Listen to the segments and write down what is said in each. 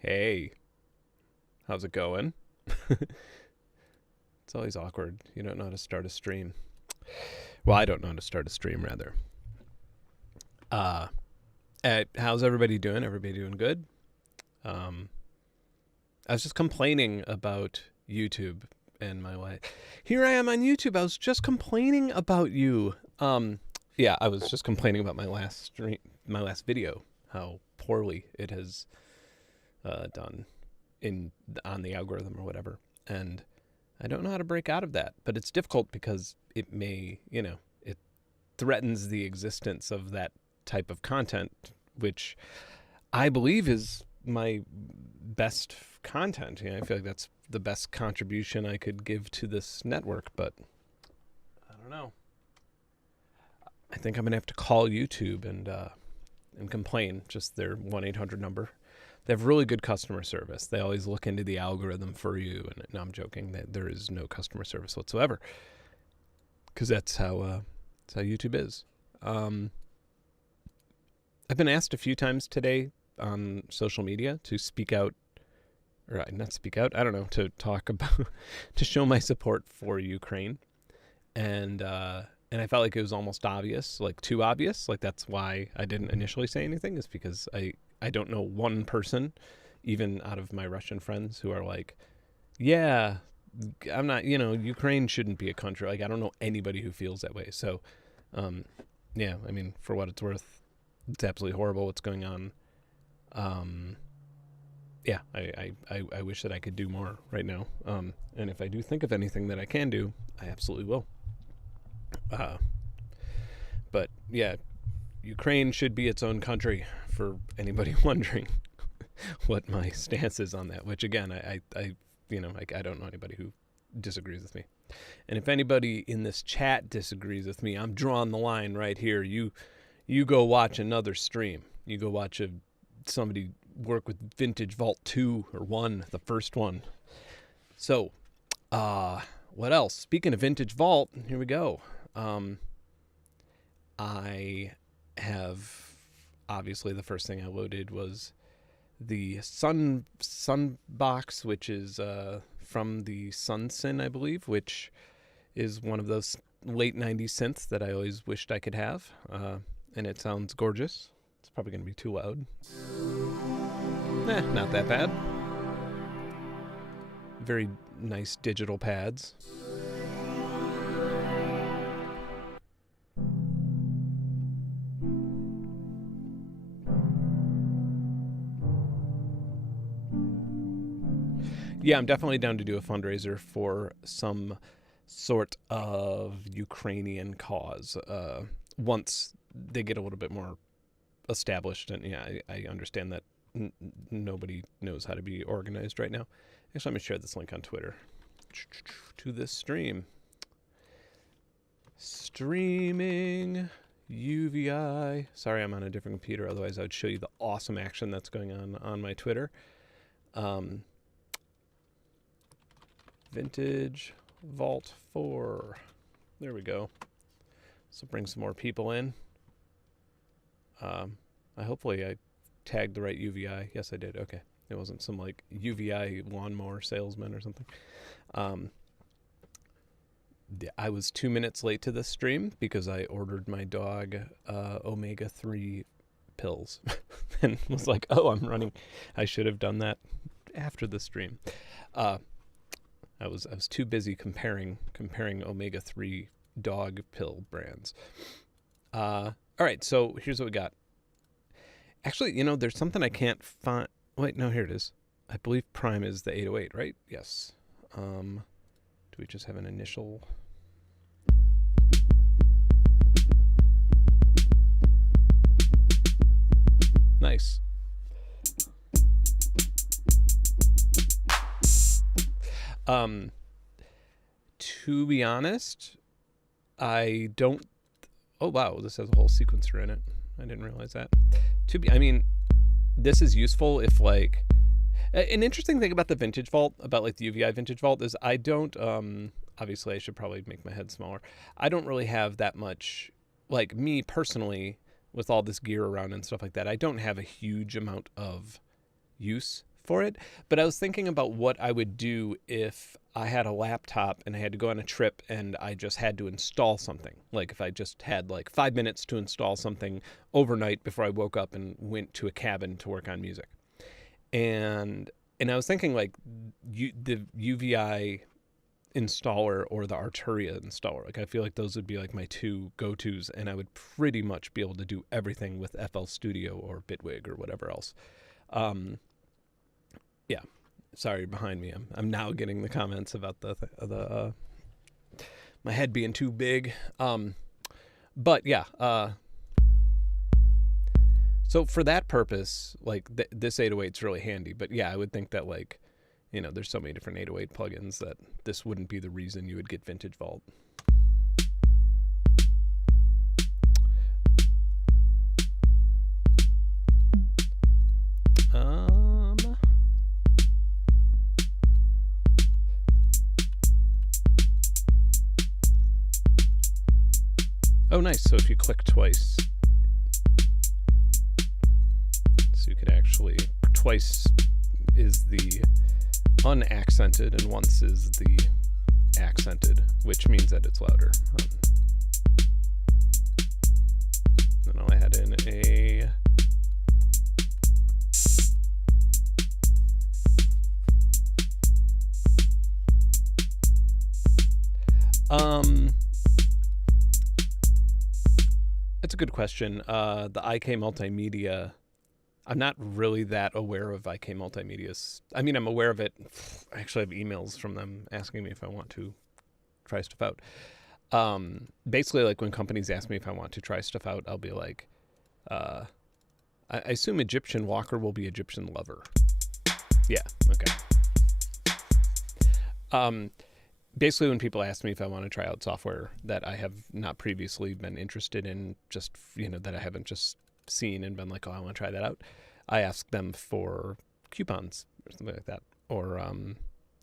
Hey, how's it going? It's always awkward. You don't know how to start a stream. Well, I don't know how to start a stream, rather. Uh, how's everybody doing? Everybody doing good? I was just complaining about YouTube and my wife. Here I am on YouTube. I was just complaining about you. Yeah, I was just complaining about my last video, how poorly it has done on the algorithm or whatever. And I don't know how to break out of that, but it's difficult because it may, it threatens the existence of that type of content, which I believe is my best content. I feel like that's the best contribution I could give to this network, but I don't know. I think I'm going to have to call YouTube and complain, just their 1-800 number. They have really good customer service. They always look into the algorithm for you. And no, I'm joking. There is no customer service whatsoever, because that's how YouTube is. I've been asked a few times today on social media to speak out, or not speak out, I don't know, to talk about, to show my support for Ukraine. And I felt like it was almost obvious, like too obvious. Like that's why I didn't initially say anything, is because I don't know one person, even out of my Russian friends, who are like, yeah, I'm not, Ukraine shouldn't be a country. Like, I don't know anybody who feels that way. So, yeah, I mean, for what it's worth, it's absolutely horrible what's going on. Yeah, I wish that I could do more right now. And if I do think of anything that I can do, I absolutely will. But yeah, Ukraine should be its own country, for anybody wondering what my stance is on that, which again, I don't know anybody who disagrees with me. And if anybody in this chat disagrees with me, I'm drawing the line right here. You go watch another stream. You go watch somebody work with Vintage Vault 2 or 1, the first one. So, what else? Speaking of Vintage Vault, here we go. I have, obviously the first thing I loaded was the Sun box, which is from the Sun, I believe, which is one of those late 90s synths that I always wished I could have. And it sounds gorgeous. It's probably going to be too loud. Not that bad. Very nice digital pads. Yeah, I'm definitely down to do a fundraiser for some sort of Ukrainian cause once they get a little bit more established. And yeah, I understand that nobody knows how to be organized right now. Actually, I'm going to share this link on Twitter to this stream. Streaming UVI. Sorry, I'm on a different computer. Otherwise, I would show you the awesome action that's going on my Twitter. Vintage Vault 4. There we go. So bring some more people in. Hopefully I tagged the right UVI. Yes, I did. Okay. It wasn't some like UVI lawnmower salesman or something. I was 2 minutes late to this stream because I ordered my dog omega-3 pills and was like, oh, I'm running. I should have done that after the stream. I was too busy comparing omega-3 dog pill brands. All right, so here's what we got. Actually, there's something I can't find. Wait, no, here it is. I believe Prime is the 808, right? Yes. Do we just have an initial? Nice. To be honest, I don't. Oh wow, this has a whole sequencer in it. I didn't realize that. This is useful if like an interesting thing about the Vintage Vault, about like the UVI Vintage Vault, is I don't. Obviously, I should probably make my head smaller. I don't really have that much. Like me personally, with all this gear around and stuff like that, I don't have a huge amount of use for it. But I was thinking about what I would do if I had a laptop and I had to go on a trip and I just had to install something. Like if I just had like 5 minutes to install something overnight before I woke up and went to a cabin to work on music. And I was thinking like the UVI installer or the Arturia installer. Like I feel like those would be like my two go-tos, and I would pretty much be able to do everything with FL Studio or Bitwig or whatever else. Yeah, sorry, behind me. I'm now getting the comments about the my head being too big. But yeah. So for that purpose, like this 808's really handy. But yeah, I would think that like, you know, there's so many different 808 plugins that this wouldn't be the reason you would get Vintage Vault. Oh, nice. So if you click twice, so you could actually, twice is the unaccented and once is the accented, which means that it's louder. Then I'll add in a that's a good question. The IK Multimedia, I'm not really that aware of IK Multimedia's. I mean, I'm aware of it. I actually have emails from them asking me if I want to try stuff out. Basically, like when companies ask me if I want to try stuff out, I'll be like, I assume Egyptian Walker will be Egyptian Lover. Yeah, okay. Basically, when people ask me if I want to try out software that I have not previously been interested in, just, you know, that I haven't just seen and been like, oh, I want to try that out, I ask them for coupons or something like that. Or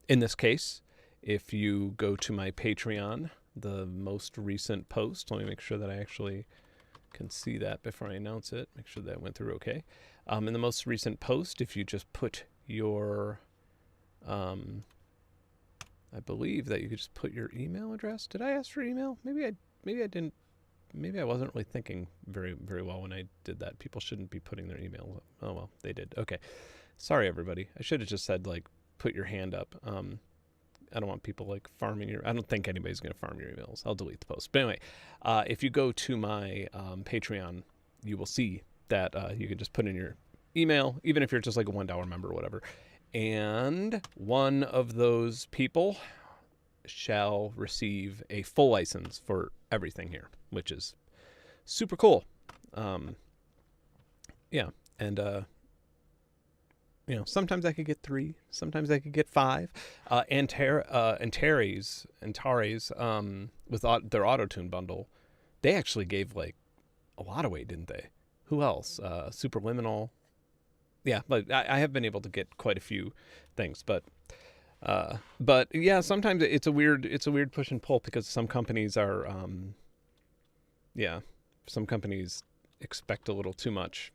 in this case, if you go to my Patreon, the most recent post, let me make sure that I actually can see that before I announce it, make sure that went through okay. In the most recent post, if you just put your I believe that you could just put your email address. Did I ask for email? Maybe I didn't. Maybe I wasn't really thinking very well when I did that. People shouldn't be putting their emails up. Oh well, they did. Okay, sorry everybody. I should have just said like put your hand up. I don't want people like farming your. I don't think anybody's gonna farm your emails. I'll delete the post. But anyway, if you go to my Patreon, you will see that you can just put in your email, even if you're just like a $1 member or whatever. And one of those people shall receive a full license for everything here, which is super cool. Yeah, and you know, sometimes I could get 3, sometimes I could get 5. Antares, with their auto-tune bundle, they actually gave like a lot away, didn't they? Who else? Superliminal. Yeah, but I have been able to get quite a few things, but yeah, sometimes it's a weird push and pull because some companies are, some companies expect a little too much,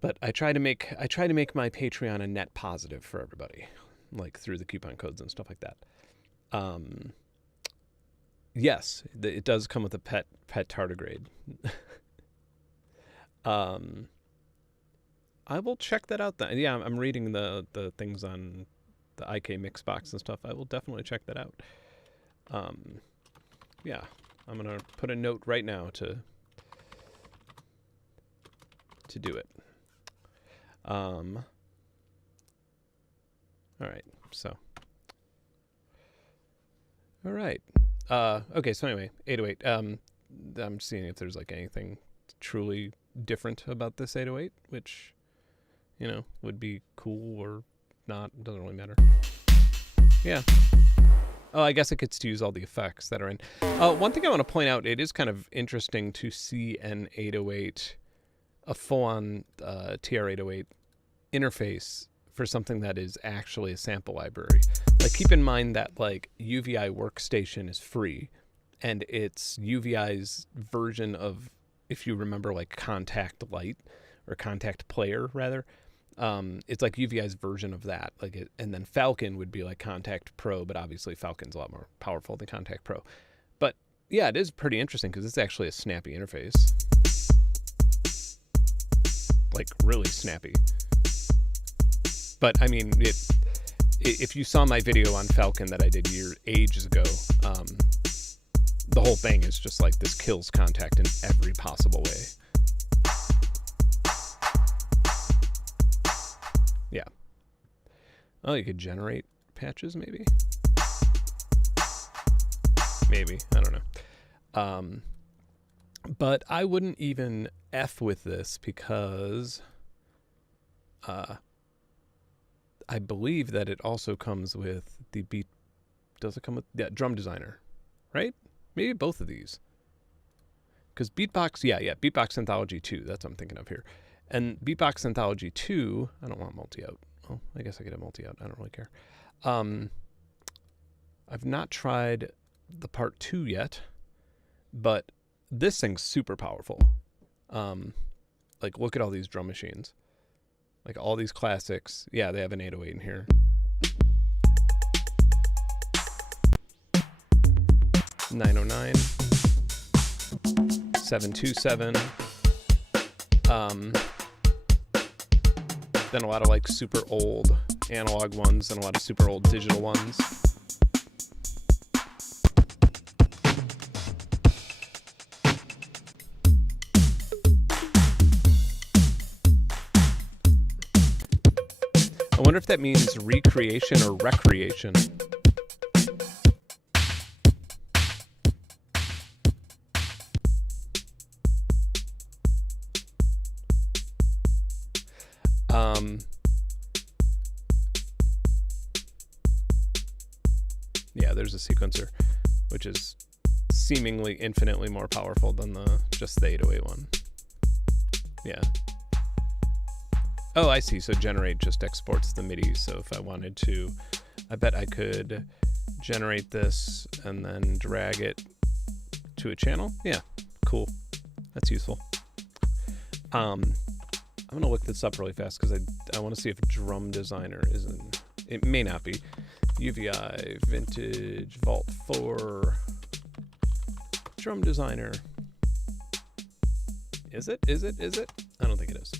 but I try to make my Patreon a net positive for everybody, like through the coupon codes and stuff like that. Yes, it does come with a pet tardigrade. I will check that out then. Yeah, I'm reading the things on the IK Mixbox and stuff. I will definitely check that out. Yeah, I'm gonna put a note right now to do it. All right, so. All right. Okay, so anyway, 808. I'm seeing if there's like anything truly different about this 808, which, you know, would be cool or not. It doesn't really matter. Yeah. Oh, I guess it gets to use all the effects that are in. One thing I want to point out, it is kind of interesting to see an 808, a full-on TR-808 interface for something that is actually a sample library. Like, keep in mind that, like, UVI Workstation is free, and it's UVI's version of, if you remember, like, Contact Lite, or Contact Player, rather. It's like UVI's version of that. And then Falcon would be like Contact Pro, but obviously Falcon's a lot more powerful than Contact Pro. But yeah, it is pretty interesting because it's actually a snappy interface. Like really snappy. But I mean, if you saw my video on Falcon that I did ages ago, the whole thing is just like this kills Contact in every possible way. Yeah. Oh, you could generate patches, maybe? Maybe. I don't know. But I wouldn't even F with this because I believe that it also comes with the beat. Does it come with Drum Designer, right? Maybe both of these. Because Beatbox, yeah, Beatbox Anthology 2. That's what I'm thinking of here. And Beatbox Anthology 2, I don't want multi-out. Well, I guess I could have multi-out. I don't really care. I've not tried the part 2 yet, but this thing's super powerful. Like, look at all these drum machines. Like, all these classics. Yeah, they have an 808 in here. (909), 727. Then a lot of like super old analog ones and a lot of super old digital ones. I wonder if that means recreation or recreation. Yeah, there's a sequencer, which is seemingly infinitely more powerful than just the 808 one. Yeah. Oh, I see. So generate just exports the MIDI. So if I wanted to, I bet I could generate this and then drag it to a channel. Yeah, cool. That's useful. I'm going to look this up really fast because I want to see if Drum Designer is in. It may not be. UVI Vintage Vault 4 Drum Designer. Is it? Is it? Is it? I don't think it is.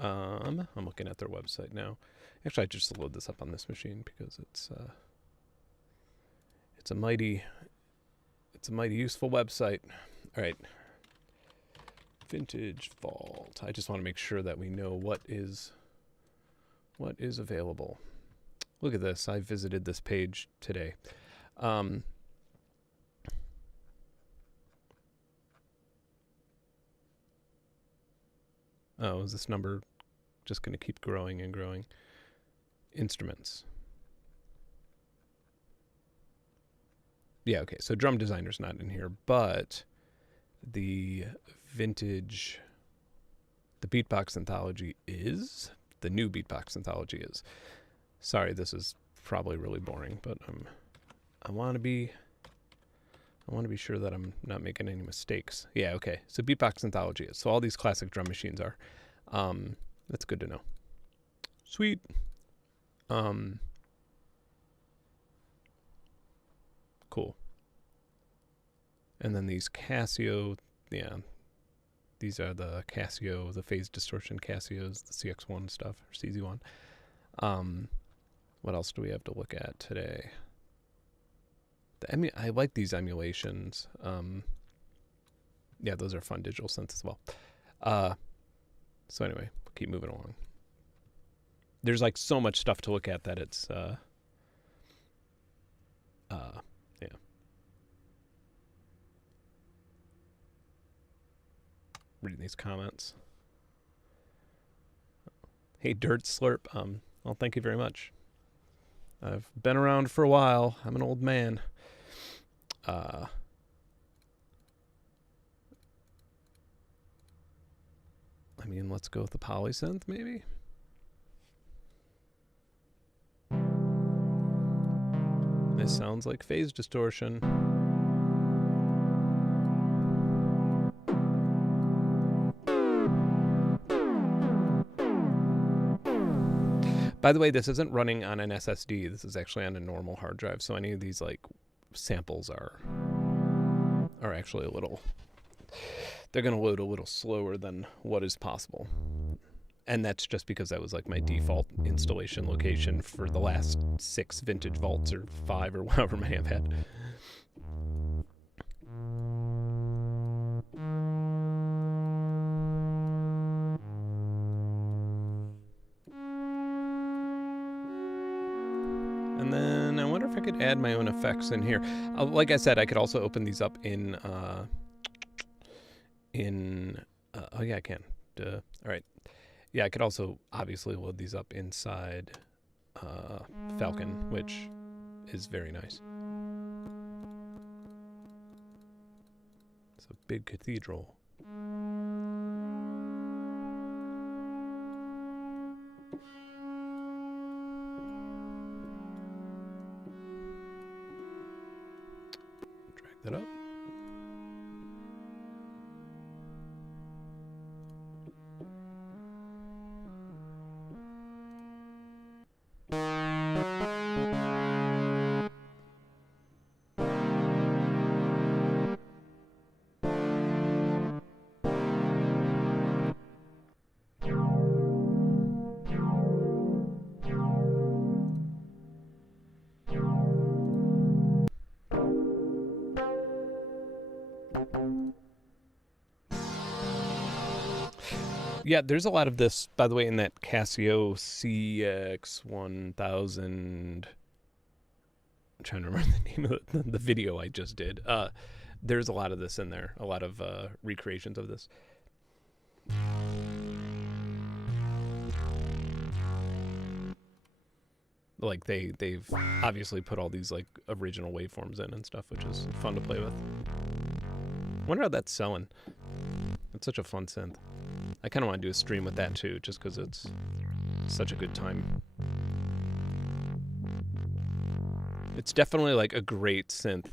I'm looking at their website now. Actually, I just load this up on this machine because it's a mighty useful website. All right. Vintage Vault. I just want to make sure that we know what is available. Look at this. I visited this page today. Oh, is this number just going to keep growing and growing? Instruments. Yeah, okay. So Drum Designer's not in here, but the Beatbox Anthology is. The new Beatbox Anthology is. Sorry, this is probably really boring, but I want to be sure that I'm not making any mistakes. Yeah, okay. So Beatbox Anthology is. So all these classic drum machines are. That's good to know. Sweet. Cool. And then these Casio, yeah, these are the Casio, the phase distortion Casios, the CX1 stuff, or CZ1. What else do we have to look at today? I like these emulations. Yeah, those are fun digital synths as well. So anyway, we'll keep moving along. There's like so much stuff to look at that it's yeah. Reading these comments. Hey, Dirt Slurp. Well, thank you very much. I've been around for a while. I'm an old man. I mean, let's go with the polysynth, maybe? This sounds like phase distortion. By the way, this isn't running on an SSD. This is actually on a normal hard drive. So any of these like samples are actually a little, they're going to load a little slower than what is possible. And that's just because that was like my default installation location for the last 6 vintage vaults or 5 or however many I've had. And then I wonder if I could add my own effects in here. Like I said, I could also open these up in oh yeah, I can. Duh. All right. Yeah, I could also obviously load these up inside Falcon, which is very nice. It's a big cathedral. Drag that up. Yeah, there's a lot of this, by the way, in that Casio CX1000. I'm trying to remember the name of the video I just did. There's a lot of this in there, a lot of recreations of this. Like they've obviously put all these like original waveforms in and stuff, which is fun to play with. Wonder how that's selling. It's such a fun synth. I kind of want to do a stream with that too, just because it's such a good time. It's definitely like a great synth,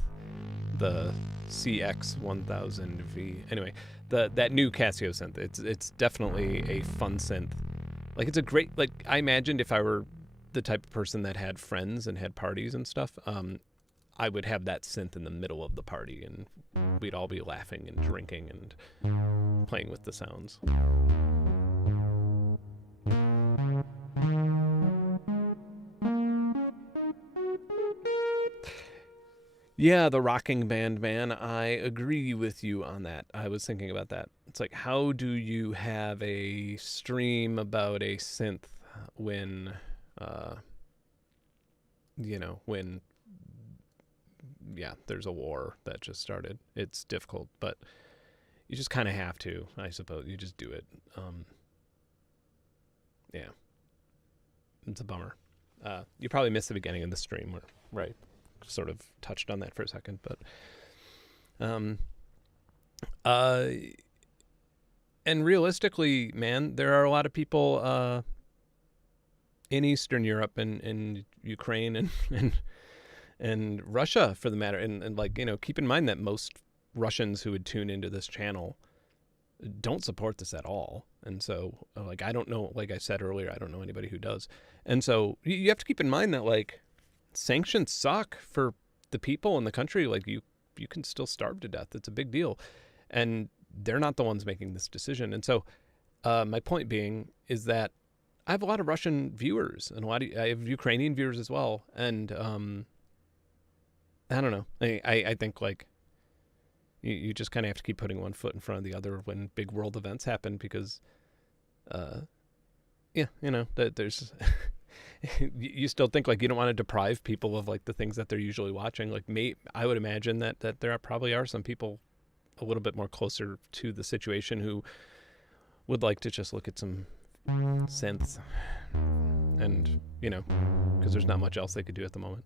the CX1000V. Anyway, that new Casio synth. It's definitely a fun synth. Like it's a great, like I imagined if I were the type of person that had friends and had parties and stuff, I would have that synth in the middle of the party and we'd all be laughing and drinking and playing with the sounds. Yeah, the rocking band, man. I agree with you on that. I was thinking about that. It's like, how do you have a stream about a synth when, when, yeah, there's a war that just started. It's difficult, but you just kind of have to, I suppose. You just do it. Yeah. It's a bummer. You probably missed the beginning of the stream where I sort of touched on that for a second, but and realistically, man, there are a lot of people in Eastern Europe and Ukraine and Russia, for the matter, and like, keep in mind that most Russians who would tune into this channel don't support this at all. And so, like, I don't know, like I said earlier, I don't know anybody who does. And so you have to keep in mind that, like, sanctions suck for the people in the country. Like, you can still starve to death. It's a big deal. And they're not the ones making this decision. And so my point being is that I have a lot of Russian viewers and I have Ukrainian viewers as well. And I don't know. I think, like, you just kind of have to keep putting one foot in front of the other when big world events happen, because, there's, you still think, like, you don't want to deprive people of, like, the things that they're usually watching. Like, I would imagine that there probably are some people a little bit more closer to the situation who would like to just look at some synths and, because there's not much else they could do at the moment.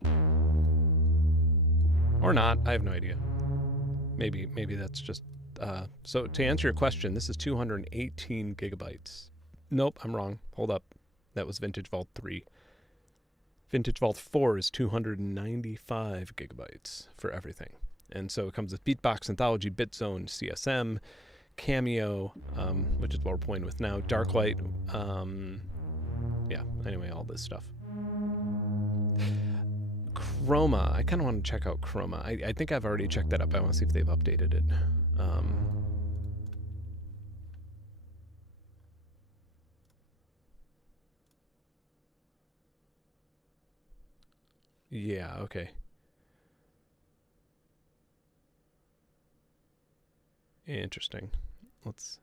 Or not. I have no idea. Maybe that's just... so to answer your question, this is 218 gigabytes. Nope, I'm wrong. Hold up. That was Vintage Vault 3. Vintage Vault 4 is 295 gigabytes for everything. And so it comes with Beatbox Anthology, BitZone, CSM, Cameo, which is what we're playing with now, Darklight, yeah, anyway, all this stuff. Chroma. I kind of want to check out Chroma. I think I've already checked that up. I want to see if they've updated it. Yeah, okay. Interesting. Let's...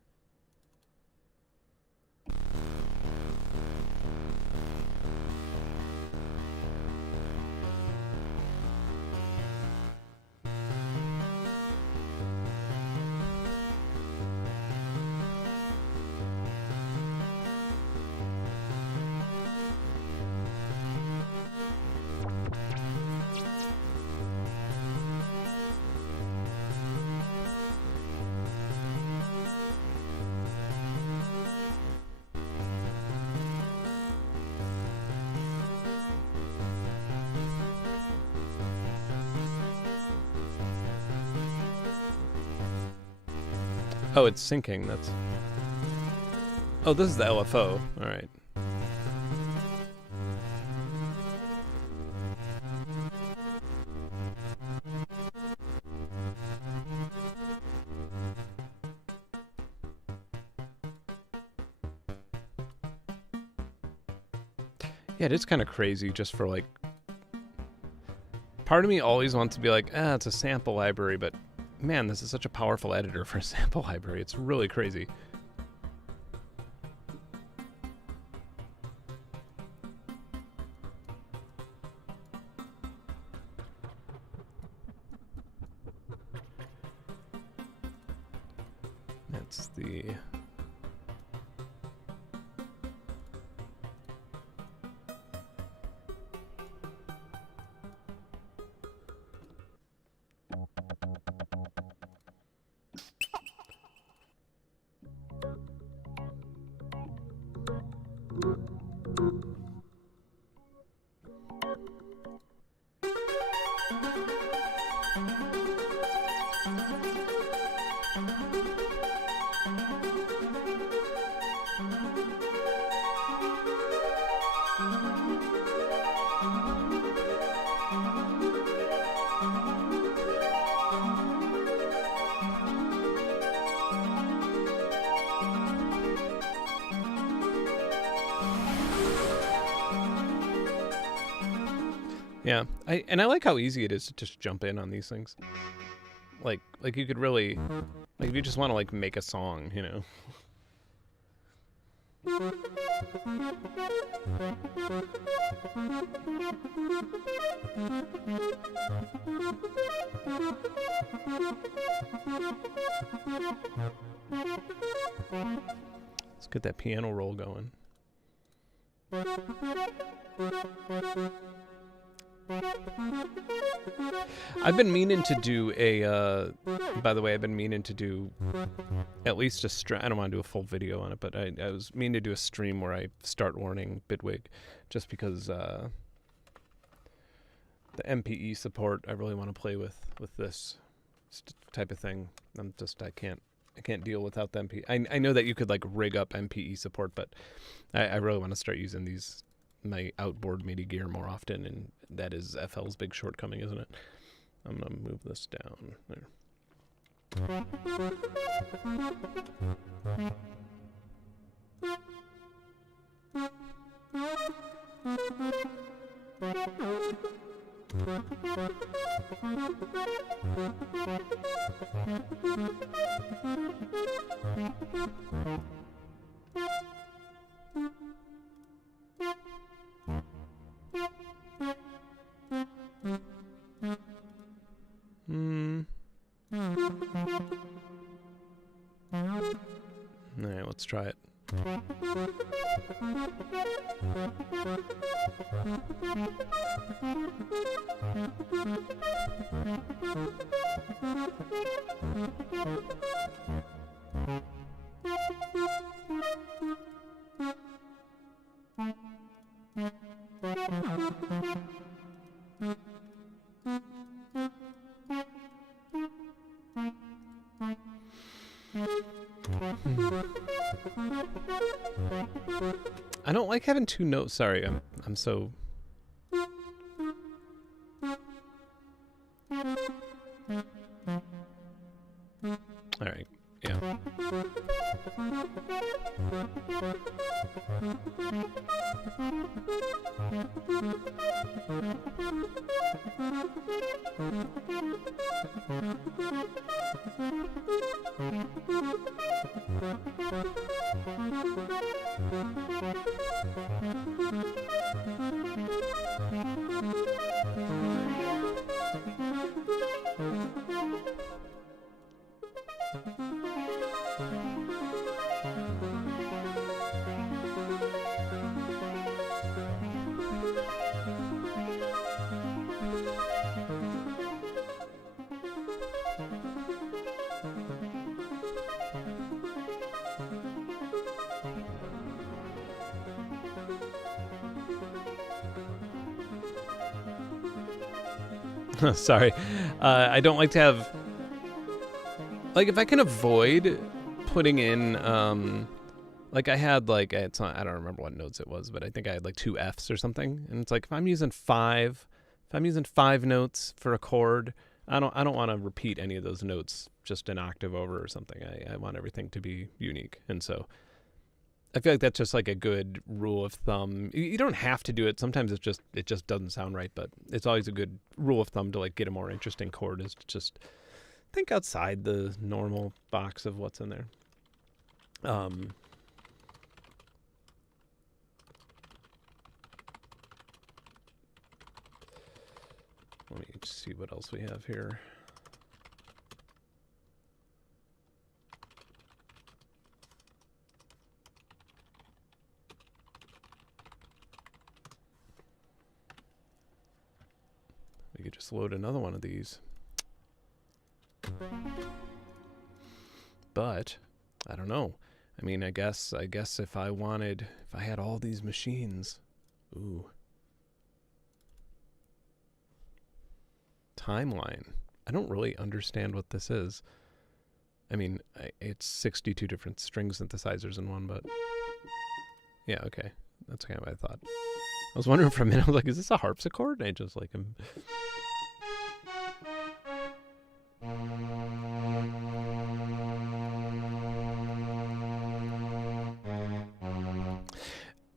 Oh, it's syncing. That's... Oh, this is the LFO. All right. Yeah, it is kind of crazy just for like... Part of me always wants to be like, it's a sample library, but man, this is such a powerful editor for a sample library. It's really crazy. That's the... Yeah, I like how easy it is to just jump in on these things. Like you could really, like if you just want to like make a song, you know. Let's get that piano roll going. I've been meaning to do a, by the way, I've been meaning to do at least a stream. I don't want to do a full video on it, but I was meaning to do a stream where I start warning Bitwig, just because the MPE support I really want to play with this type of thing. I can't deal without the MPE. I know that you could like rig up MPE support, but I really want to start using my outboard MIDI gear more often, and that is FL's big shortcoming, isn't it? I'm gonna move this down there. All right, let's try it. don't like having two notes. Sorry, I'm so. All right. Yeah. Sorry. I don't like to have... Like, if I can avoid putting in... like, I had, like... It's not, I don't remember what notes it was, but I think I had, like, 2 Fs or something. And it's like, if I'm using 5... If I'm using 5 notes for a chord, I don't want to repeat any of those notes just an octave over or something. I want everything to be unique. And so... I feel like that's just like a good rule of thumb. You don't have to do it. Sometimes it just doesn't sound right, but it's always a good rule of thumb to like get a more interesting chord is to just think outside the normal box of what's in there. Let me just see what else we have here. We could just load another one of these. But I don't know. I mean, I guess if I had all these machines. Ooh. Timeline. I don't really understand what this is. I mean, it's 62 different string synthesizers in one, but yeah, okay. That's kind of what I thought. I was wondering for a minute, I was like, is this a harpsichord? And I just like him.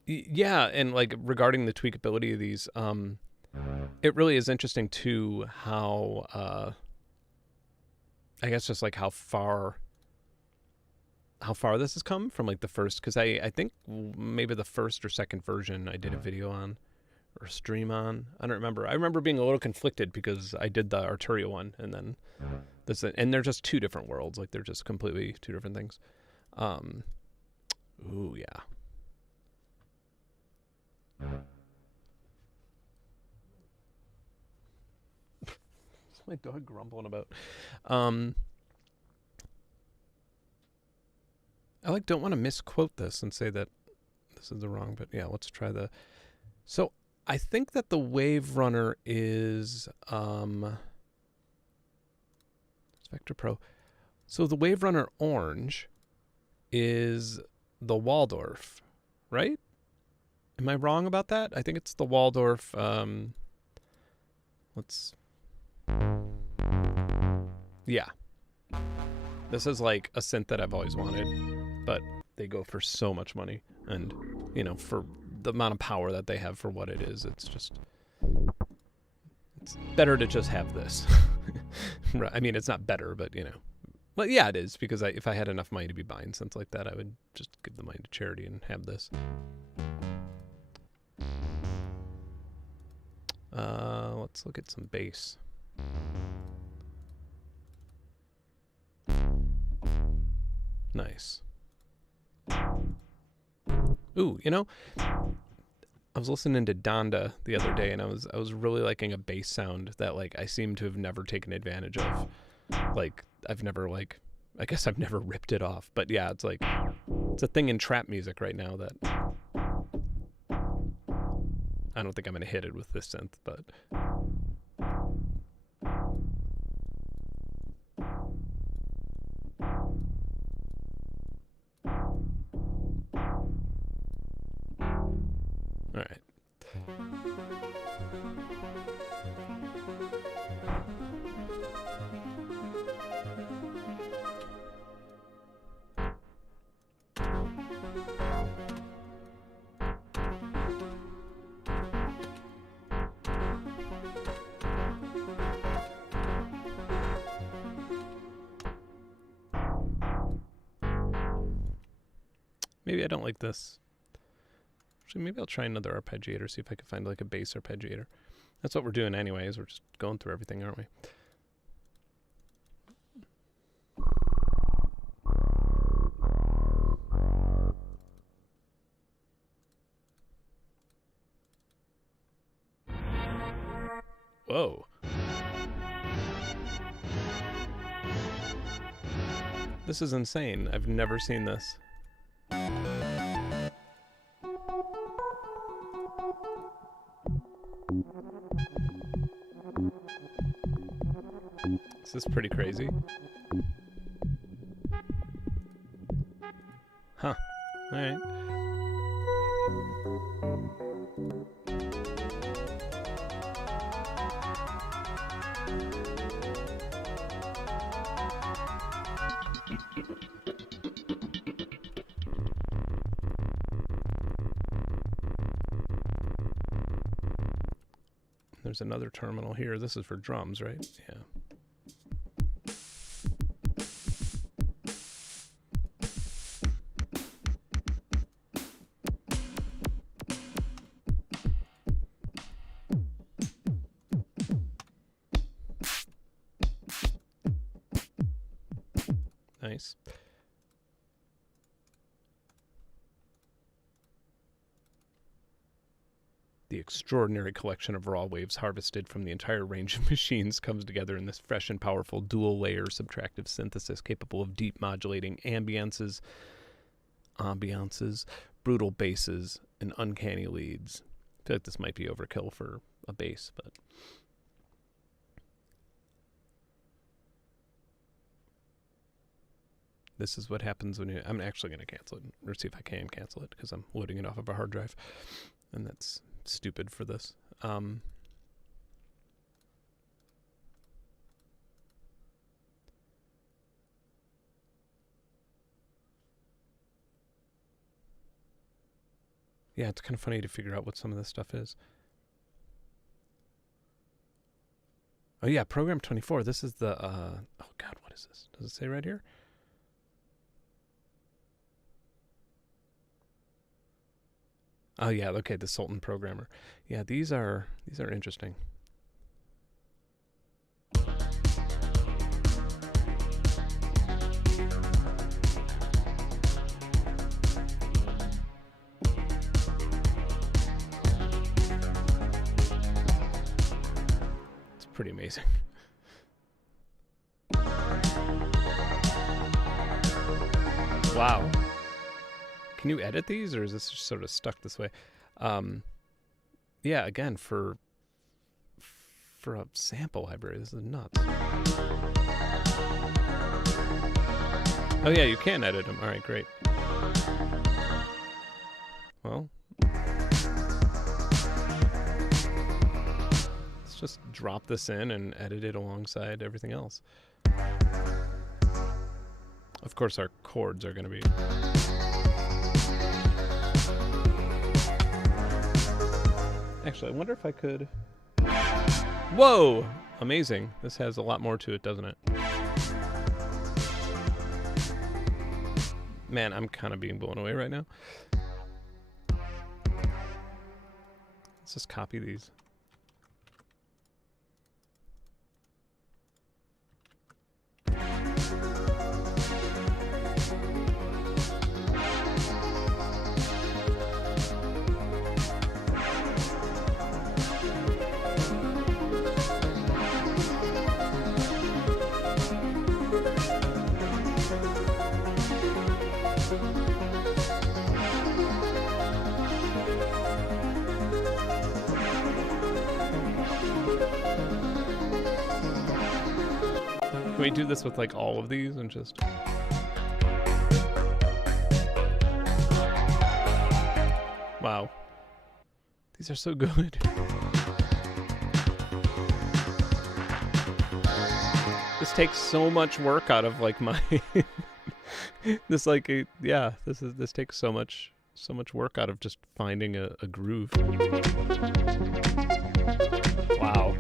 Yeah, and like regarding the tweakability of these, it really is interesting too how I guess just like how far this has come from like the first, because I think maybe the first or second version I did a video on or stream on. I don't remember. I remember being a little conflicted because I did the Arturia one and then this, and they're just two different worlds. Like they're just completely two different things. Ooh, yeah. What's my dog grumbling about? I like don't want to misquote this and say that this is the wrong, but yeah, let's try the. So I think that the Wave Runner is Vector Pro. So the Wave Runner Orange is the Waldorf, right? Am I wrong about that? I think it's the Waldorf. Yeah. This is like a synth that I've always wanted, but they go for so much money. And, you know, for the amount of power that they have for what it is, it's better to just have this. I mean, it's not better, but, you know. But yeah, it is, because if I had enough money to be buying synths like that, I would just give the money to charity and have this. Let's look at some bass. Nice. Ooh, you know, I was listening to Donda the other day, and I was really liking a bass sound that like I seem to have never taken advantage of. Like I've never like, I guess I've never ripped it off. But yeah, it's like it's a thing in trap music right now that I don't think I'm gonna hit it with this synth, but. All right. Maybe I don't like this. Actually, maybe I'll try another arpeggiator, see if I can find like a bass arpeggiator. That's what we're doing anyways. We're just going through everything, aren't we? Whoa. This is insane. I've never seen this. This is pretty crazy. Huh. All right. There's another terminal here. This is for drums, right? Yeah. Nice. The extraordinary collection of raw waves harvested from the entire range of machines comes together in this fresh and powerful dual-layer subtractive synthesis capable of deep modulating ambiances, brutal basses, and uncanny leads. I feel like this might be overkill for a bass, but... This is what happens when you... I'm actually going to cancel it, or see if I can cancel it, because I'm loading it off of a hard drive, and that's stupid for this. Yeah, it's kind of funny to figure out what some of this stuff is. Oh yeah, program 24. This is the, oh God, what is this? Does it say right here? Oh yeah, okay, the Sultan programmer. Yeah, these are interesting. It's pretty amazing. Wow. Can you edit these, or is this just sort of stuck this way? Yeah, again, for a sample library, this is nuts. Oh yeah, you can edit them. All right, great. Well, let's just drop this in and edit it alongside everything else. Of course, our chords are going to be... Actually, I wonder if I could... Whoa! Amazing. This has a lot more to it, doesn't it? Man, I'm kind of being blown away right now. Let's just copy these. Can we do this with like all of these and just... Wow. These are so good. This takes so much work out of like my this like yeah, this takes so much work out of just finding a groove. Wow.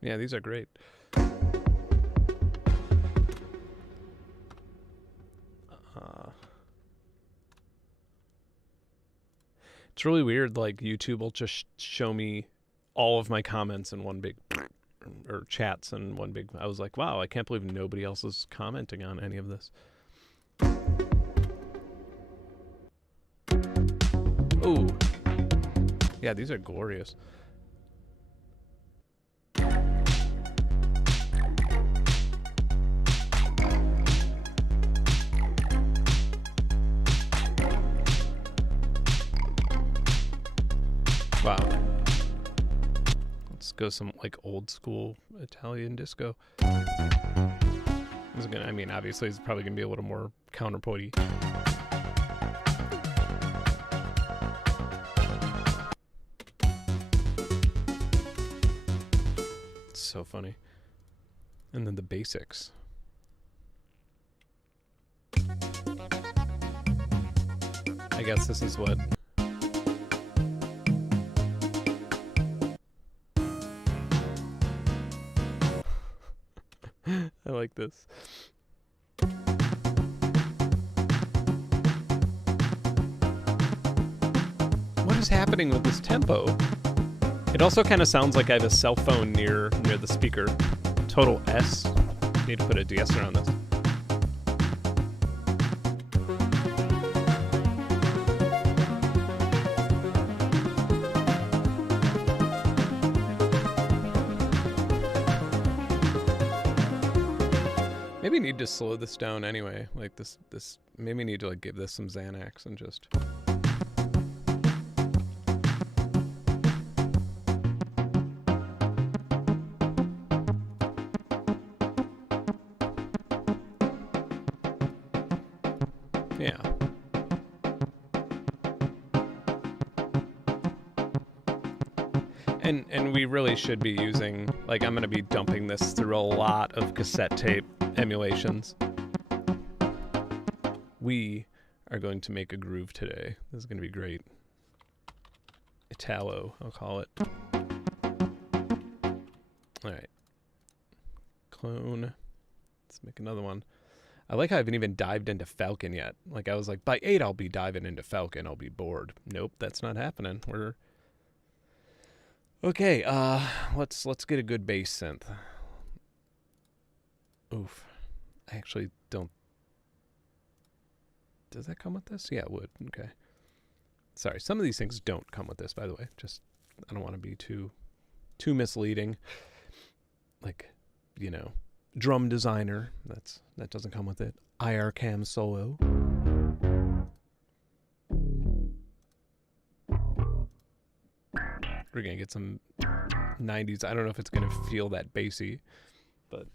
Yeah, these are great. It's really weird, like YouTube will just show me all of my comments in one big, or chats in one big, I was like, wow, I can't believe nobody else is commenting on any of this. Ooh. Yeah, these are glorious. Wow. Let's go some like old school Italian disco. This is gonna, I mean, obviously it's probably gonna be a little more counterpointy. It's so funny. And then the basics. I guess this is what I like this. What is happening with this tempo? It also kind of sounds like I have a cell phone near the speaker. Total S. Need to put a de-esser on this. Maybe need to slow this down anyway. Like this maybe need to like give this some Xanax and just. Yeah. And we really should be using, like, I'm going to be dumping this through a lot of cassette tape emulations. We are going to make a groove today. This is going to be great. Italo, I'll call it. All right. Clone. Let's make another one. I like how I haven't even dived into Falcon yet. Like, I was like, by 8 I'll be diving into Falcon. I'll be bored. Nope, that's not happening. We're okay. Let's get a good bass synth. Oof. I actually don't. Does that come with this? Yeah, it would. Okay. Sorry, some of these things don't come with this, by the way. Just, I don't want to be too misleading. Like, you know, drum designer. That doesn't come with it. IR cam solo. We're gonna get some 90s. I don't know if it's gonna feel that bassy, but.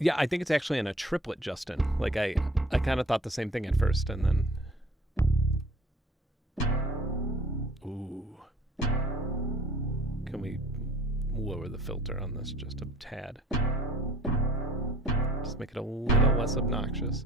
Yeah, I think it's actually in a triplet, Justin. Like, I kind of thought the same thing at first, and then... Ooh. Can we lower the filter on this just a tad? Just make it a little less obnoxious.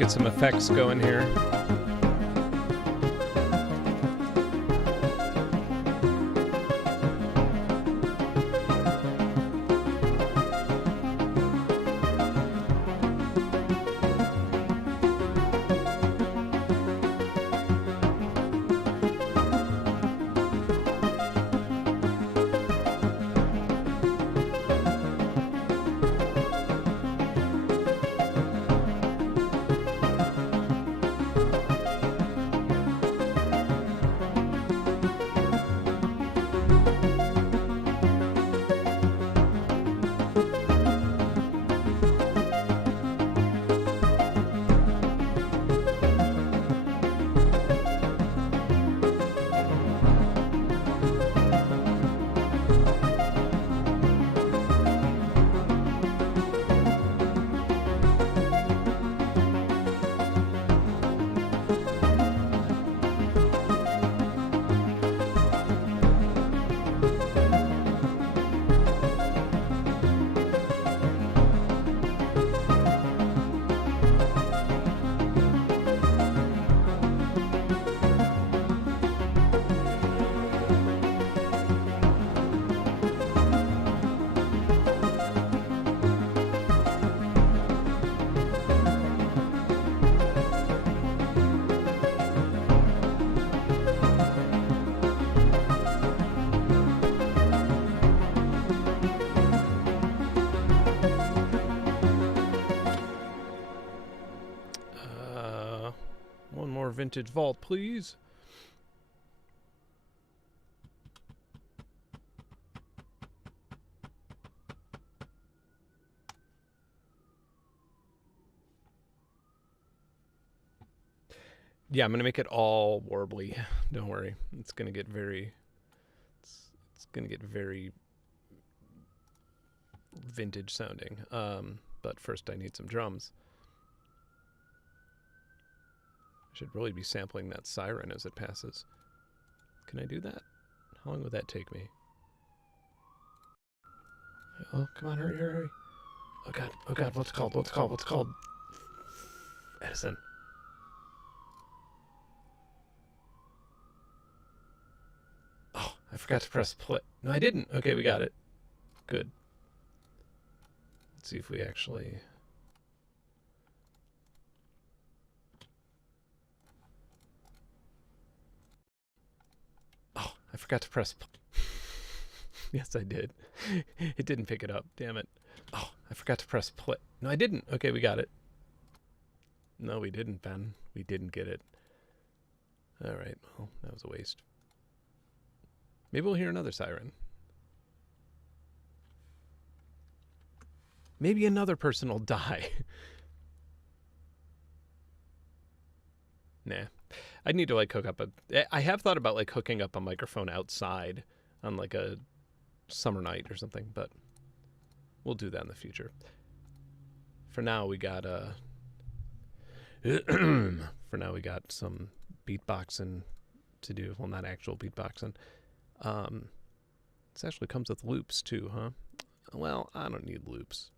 get some effects going here. Vintage vault, please. Yeah, I'm gonna make it all warbly. Don't worry, it's gonna get very. It's gonna get very vintage sounding. But first, I need some drums. I should really be sampling that siren as it passes. Can I do that? How long would that take me? Oh, come on, hurry, hurry, hurry. Oh God, what's it called? What's it called? What's it called? Edison. Oh, I forgot to press play. No, I didn't. Okay, we got it. Good. Let's see if we actually... I forgot to press. Yes, I did. It didn't pick it up. Damn it. Oh, I forgot to press play. No, I didn't. Okay, we got it. No, we didn't, Ben. We didn't get it. All right. Well, that was a waste. Maybe we'll hear another siren. Maybe another person will die. Nah. I need to like hook up I have thought about like hooking up a microphone outside on like a summer night or something, but we'll do that in the future. For now we got some beatboxing to do. Well, not actual beatboxing. This actually comes with loops too, huh? Well, I don't need loops.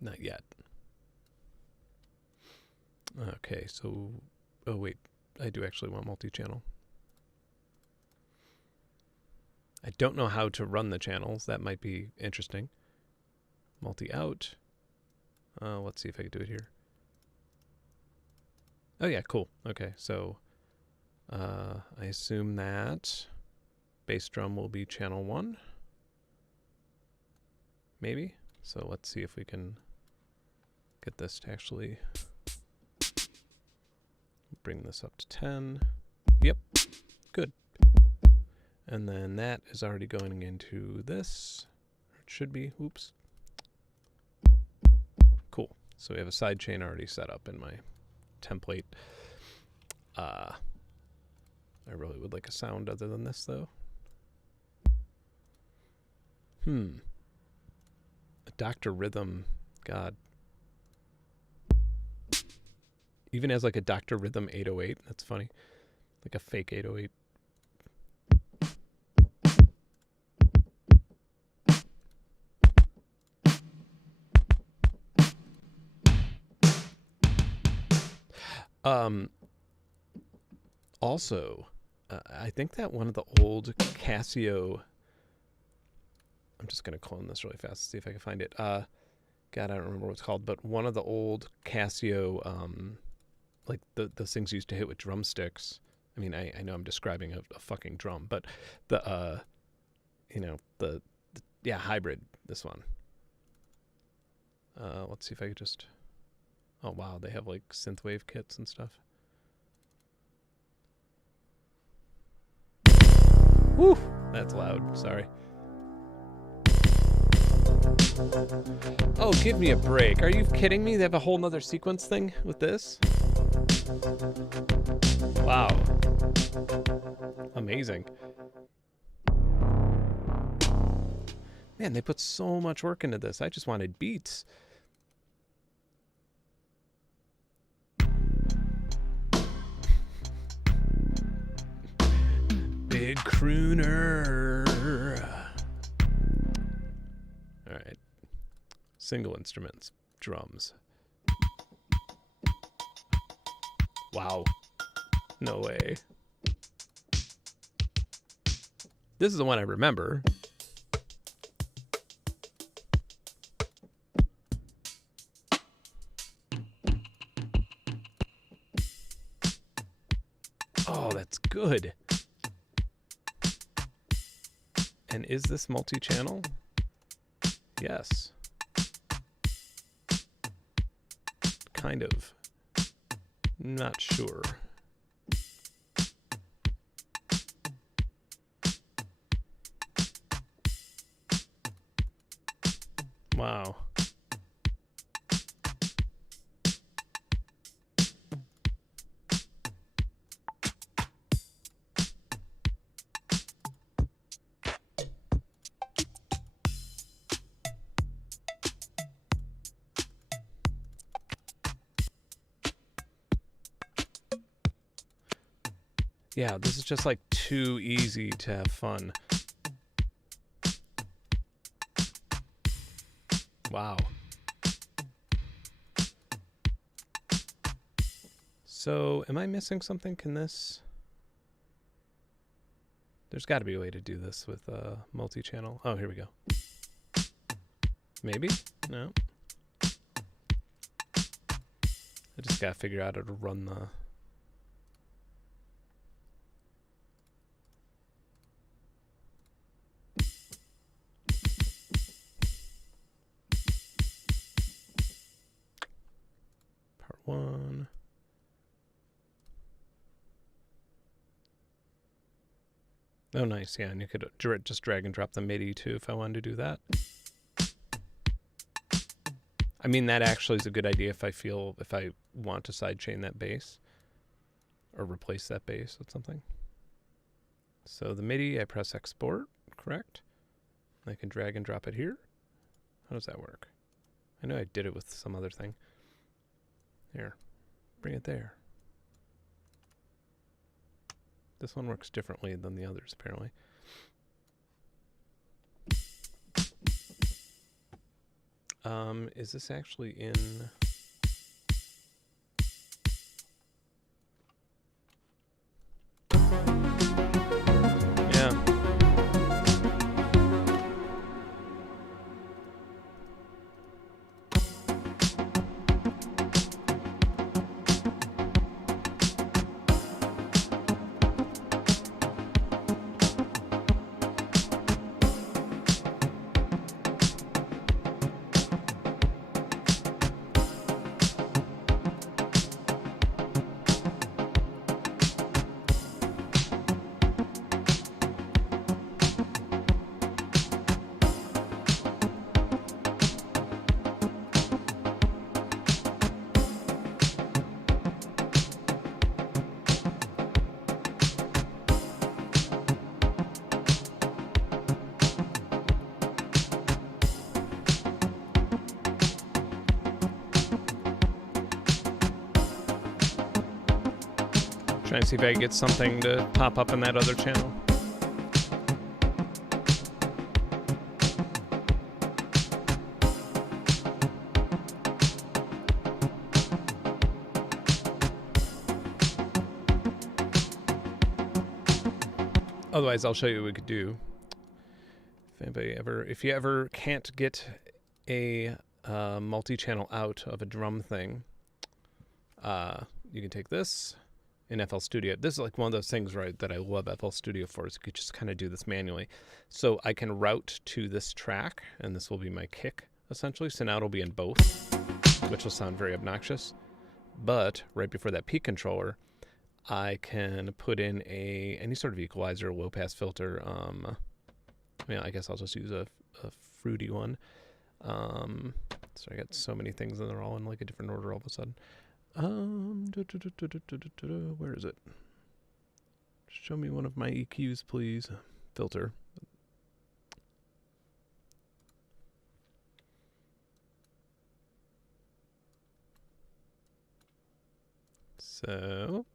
Not yet. Okay, so... Oh, wait. I do actually want multi-channel. I don't know how to run the channels. That might be interesting. Multi-out. Let's see if I can do it here. Oh, yeah, cool. Okay, so I assume that bass drum will be channel 1. Maybe. So let's see if we can get this to actually... Bring this up to 10. Yep, good. And then that is already going into this. It should be. Oops. Cool. So we have a sidechain already set up in my template. I really would like a sound other than this, though. A Dr. Rhythm. God. Even as like a Dr. Rhythm 808. That's funny. Like a fake 808. Also, I think that one of the old Casio. I'm just gonna clone this really fast to see if I can find it. God, I don't remember what it's called, but one of the old Casio, like those things you used to hit with drumsticks. I mean, I know I'm describing a fucking drum, but the yeah, hybrid. This one. Let's see if I could just. Oh wow, they have like synthwave kits and stuff. Woo! That's loud. Sorry. Oh, give me a break. Are you kidding me? They have a whole nother sequence thing with this? Wow. Amazing. Man, they put so much work into this. I just wanted beats. Big crooner. All right. Single instruments, drums. Wow. No way. This is the one I remember. Oh, that's good. And is this multi-channel? Yes. Kind of. Not sure. Wow. Yeah, this is just like too easy to have fun. Wow. So, am I missing something? Can this... There's got to be a way to do this with multi-channel. Oh, here we go. Maybe? No. I just got to figure out how to run the... one. Oh, nice. Yeah, and you could just drag and drop the MIDI too if I wanted to do that. I mean, that actually is a good idea if I want to sidechain that bass or replace that bass with something. So the MIDI, I press export, correct? I can drag and drop it here. How does that work? I know I did it with some other thing. Here, bring it there. This one works differently than the others, apparently. Is this actually in... Yeah. Trying to see if I can get something to pop up in that other channel. Otherwise, I'll show you what we could do. If you ever can't get a multi-channel out of a drum thing, you can take this in FL Studio. This is like one of those things, right, that I love FL Studio for, is you could just kind of do this manually. So I can route to this track, and this will be my kick, essentially. So now it'll be in both, which will sound very obnoxious. But right before that peak controller, I can put in any sort of equalizer, low-pass filter. I guess I'll just use a fruity one. So I got so many things, and they're all in like a different order all of a sudden. Where is it? Show me one of my EQs, please. Filter. So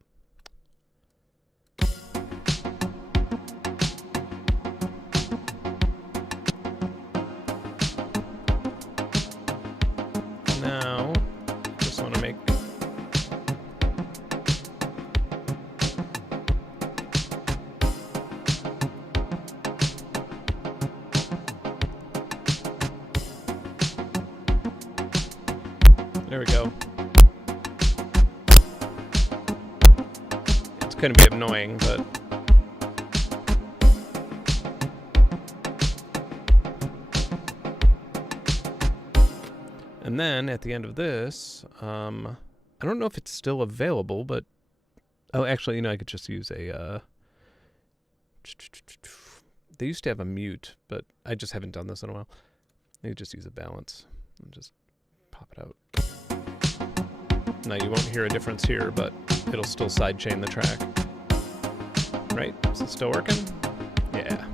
now just want to make there we go. It's going to be annoying, but and then at the end of this, I don't know if it's still available, but oh, actually, you know, I could just use a. They used to have a mute, but I just haven't done this in a while. You just use a balance and just pop it out. Now you won't hear a difference here, but it'll still sidechain the track. Right? Is it still working? Yeah.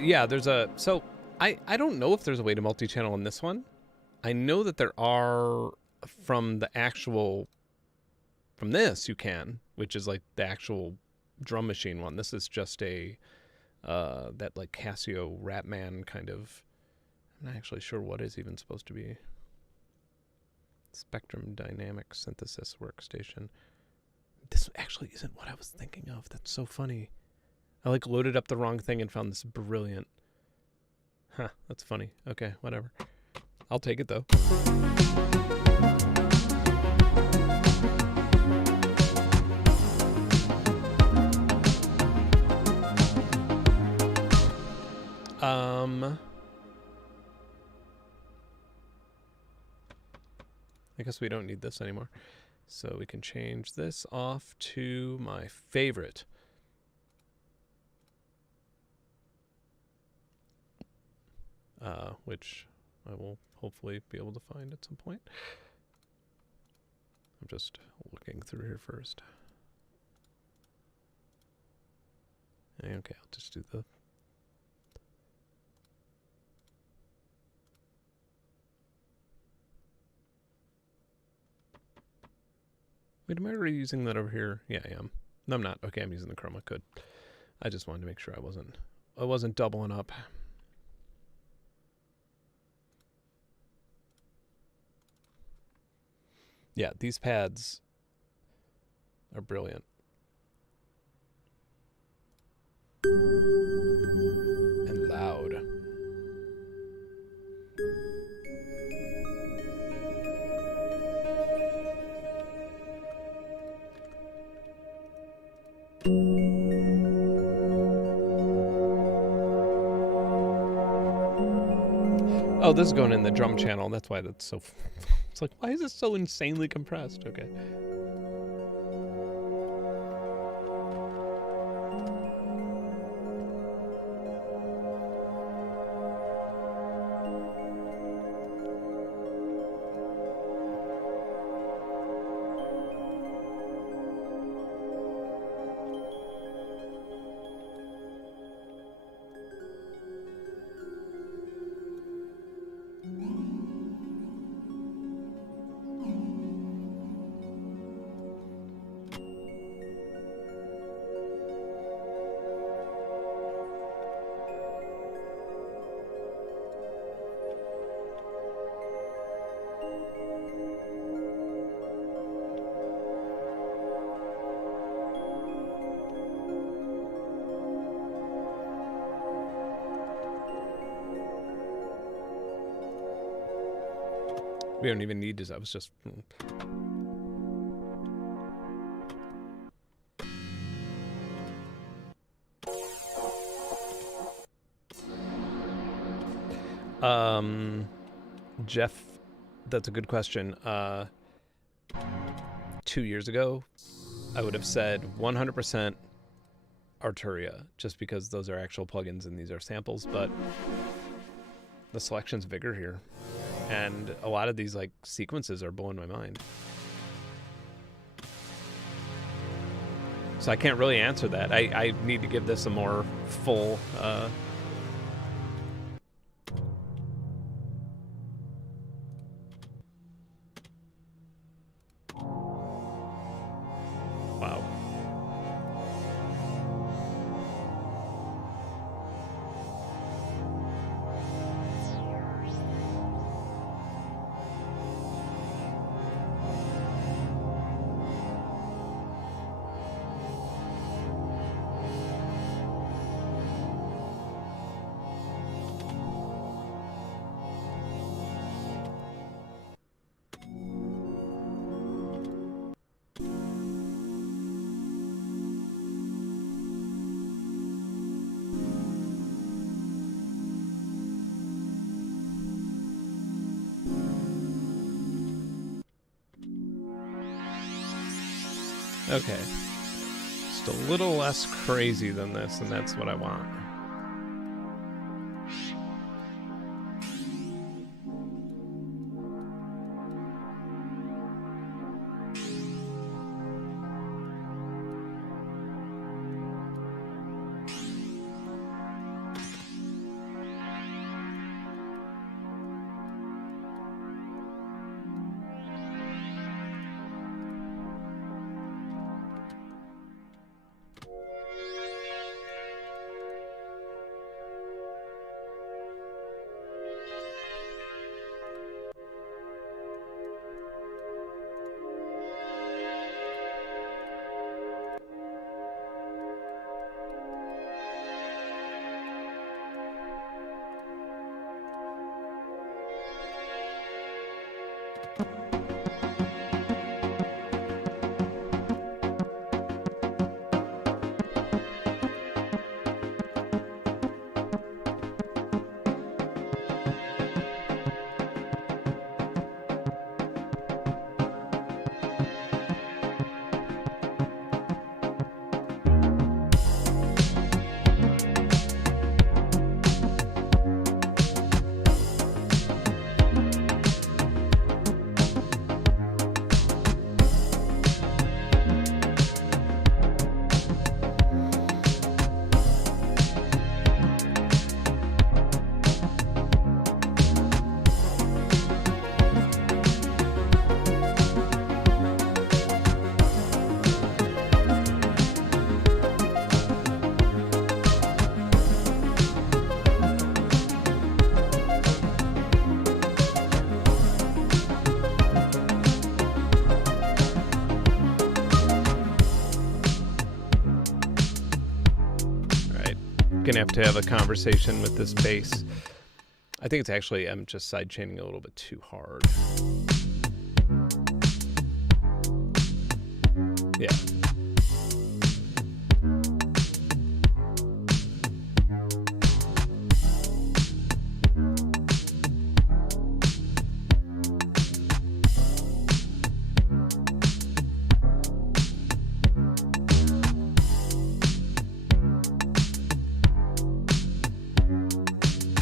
Yeah, there's a, so I don't know if there's a way to multi-channel on this one. I know that there are from the actual, from this you can, which is like the actual drum machine one. This is just a, that like Casio Ratman kind of, I'm not actually sure what is even supposed to be. Spectrum Dynamic Synthesis Workstation. This actually isn't what I was thinking of. That's so funny. I like loaded up the wrong thing and found this brilliant. Huh, that's funny. Okay, whatever. I'll take it though. I guess we don't need this anymore. So we can change this off to my favorite. Which I will hopefully be able to find at some point. I'm just looking through here first. Okay, I'll just do the... Wait, am I already using that over here? Yeah, I am. No, I'm not. Okay, I'm using the chroma. Good. I just wanted to make sure I wasn't doubling up. Yeah, these pads are brilliant. And loud. Oh, this is going in the drum channel. That's why that's so... It's like, why is this so insanely compressed? Okay. We don't even need to. I was just... Jeff, that's a good question. 2 years ago, I would have said 100% Arturia, just because those are actual plugins and these are samples, but the selection's bigger here. And a lot of these like sequences are blowing my mind. So I can't really answer that. I need to give this a more full wow. Okay. Just a little less crazy than this, and that's what I want. gonna have to have a conversation with this bass. I think it's actually, I'm just sidechaining a little bit too hard. Yeah.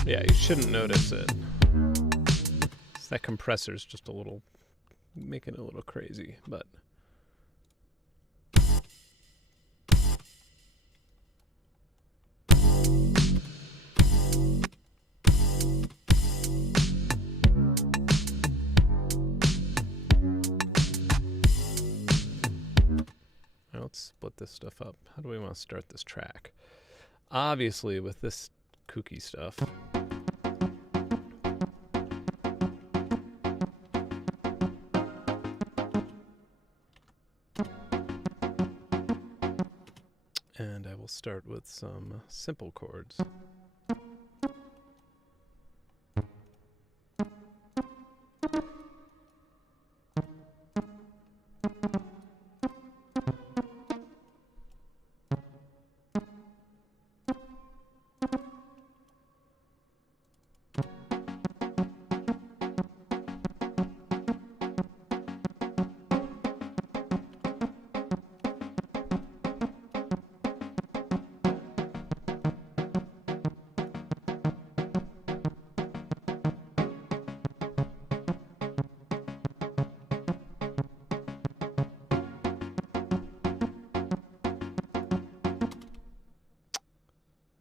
Yeah, you shouldn't notice it. That compressor's just a little, making it a little crazy, but. Now let's split this stuff up. How do we want to start this track? Obviously with this kooky stuff. And I will start with some simple chords.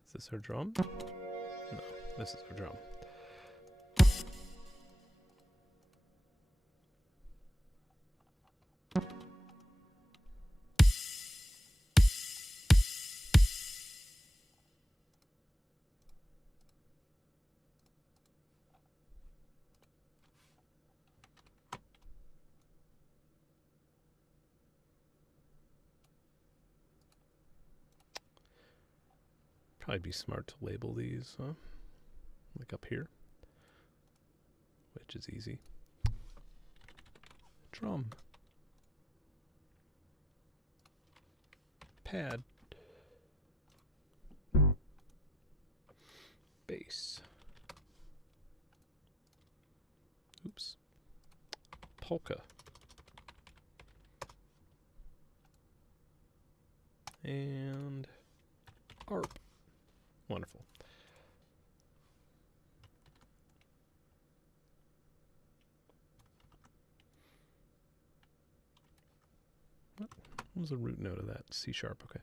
Is this her drum? No, this is her drum. Probably be smart to label these, huh? Like up here, which is easy. Drum. Pad. Bass. Oops. Polka. And ARP. Wonderful. What was the root note of that? C sharp, okay.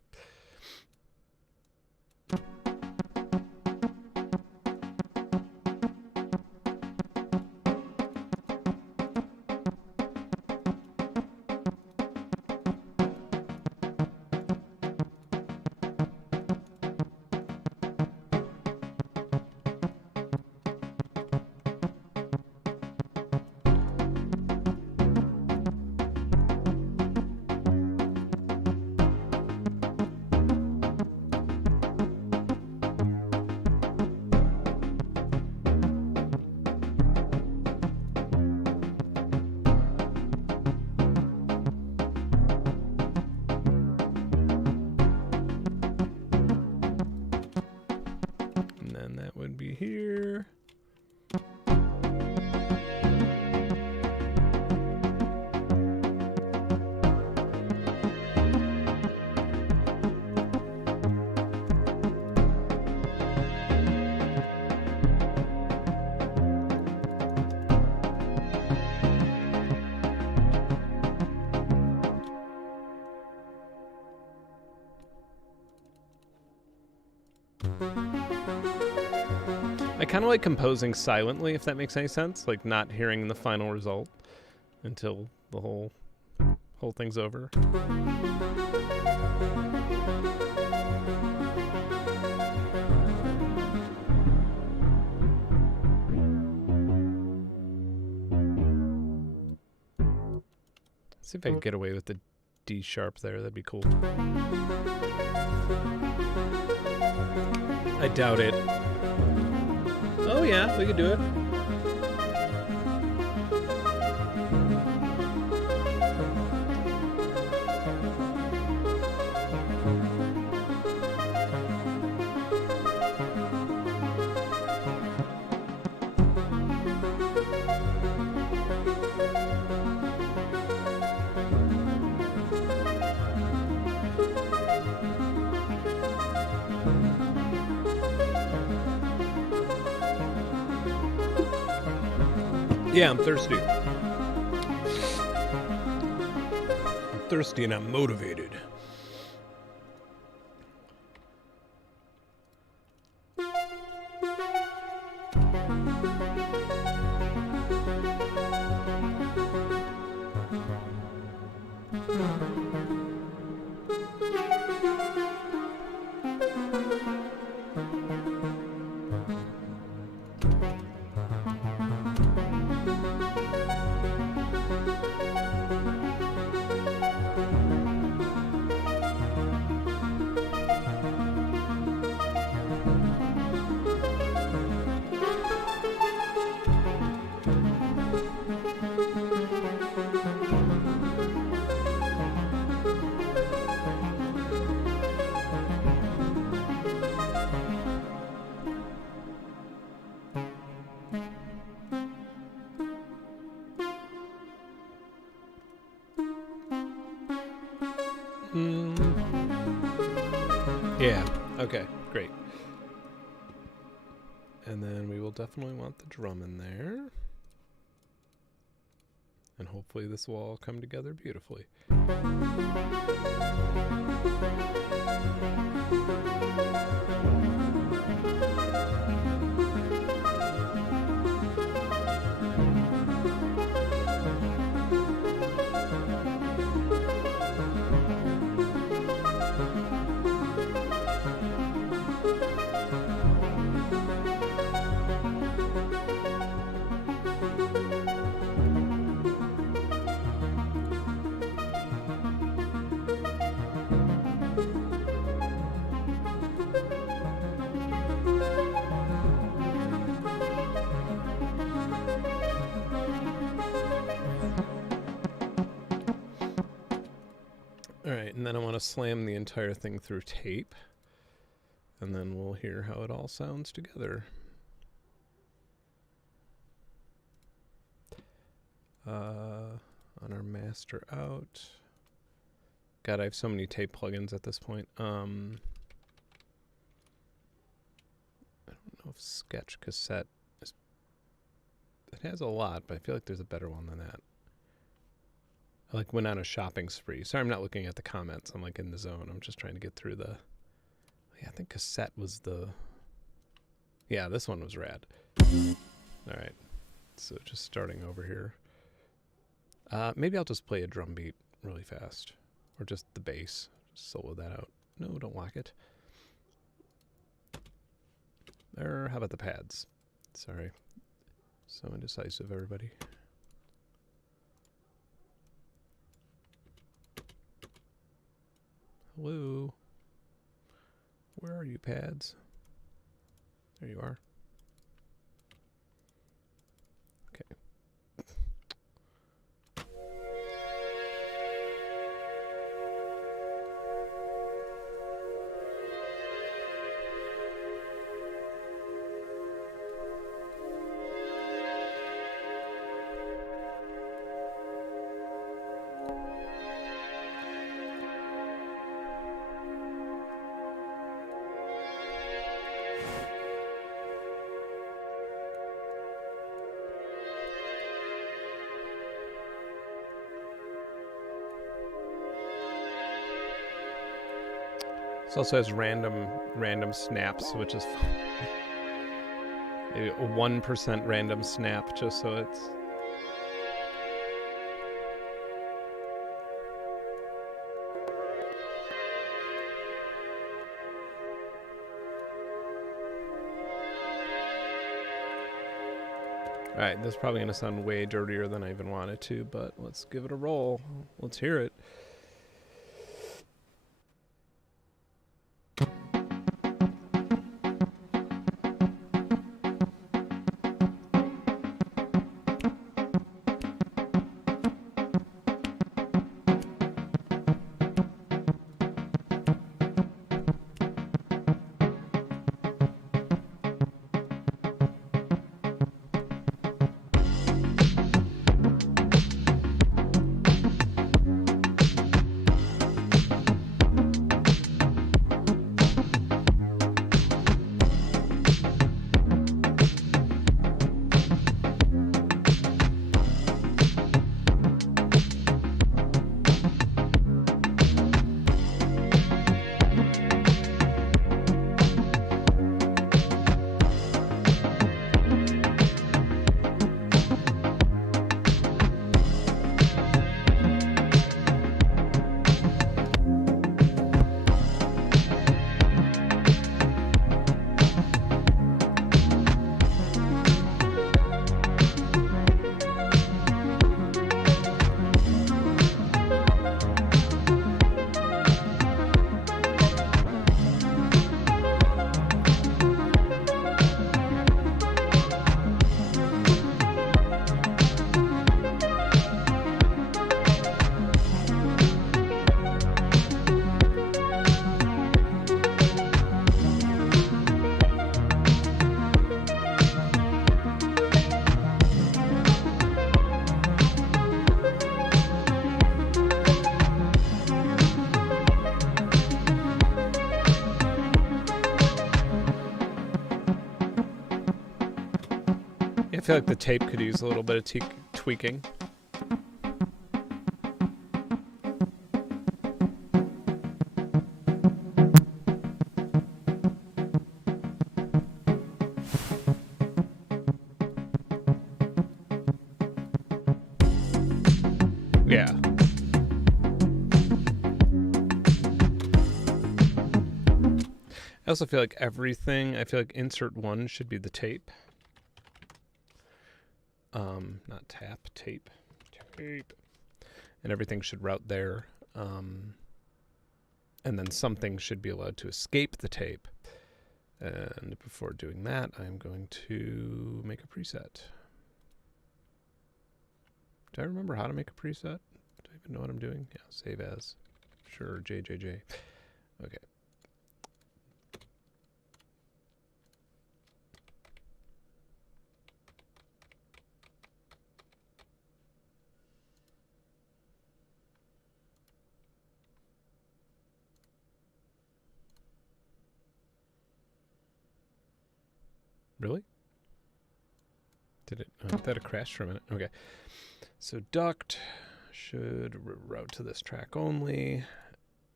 Here. I kind of like composing silently, if that makes any sense. Like not hearing the final result until the whole thing's over. See if I can get away with the D sharp there. That'd be cool. I doubt it. Oh yeah, we could do it. Yeah, I'm thirsty. I'm thirsty and I'm motivated. Yeah, okay, great. And then we will definitely want the drum in there. And hopefully this will all come together beautifully. Alright, and then I want to slam the entire thing through tape, and then we'll hear how it all sounds together. On our master out. God, I have so many tape plugins at this point. I don't know if Sketch Cassette is... It has a lot, but I feel like there's a better one than that. I like went on a shopping spree. Sorry, I'm not looking at the comments. I'm like in the zone. I'm just trying to get through the... Yeah, I think cassette was the... Yeah, this one was rad. Alright, so just starting over here. Maybe I'll just play a drum beat really fast. Or just the bass. Just solo that out. No, don't lock it. Or how about the pads? Sorry. So indecisive, everybody. Hello. Where are you, pads? There you are. Okay. This also has random snaps, which is maybe a 1% random snap, just so it's... Alright, this is probably going to sound way dirtier than I even wanted to, but let's give it a roll. Let's hear it. feel like the tape could use a little bit of tweaking. Yeah. I also feel like I feel like insert 1 should be the tape. Not tap, tape. And everything should route there. And then something should be allowed to escape the tape. And before doing that, I'm going to make a preset. Do I remember how to make a preset? Do I even know what I'm doing? Yeah, save as. Sure, JJJ. Okay. Really? Did it? Oh, that crashed for a minute. Okay. So duct should route to this track only.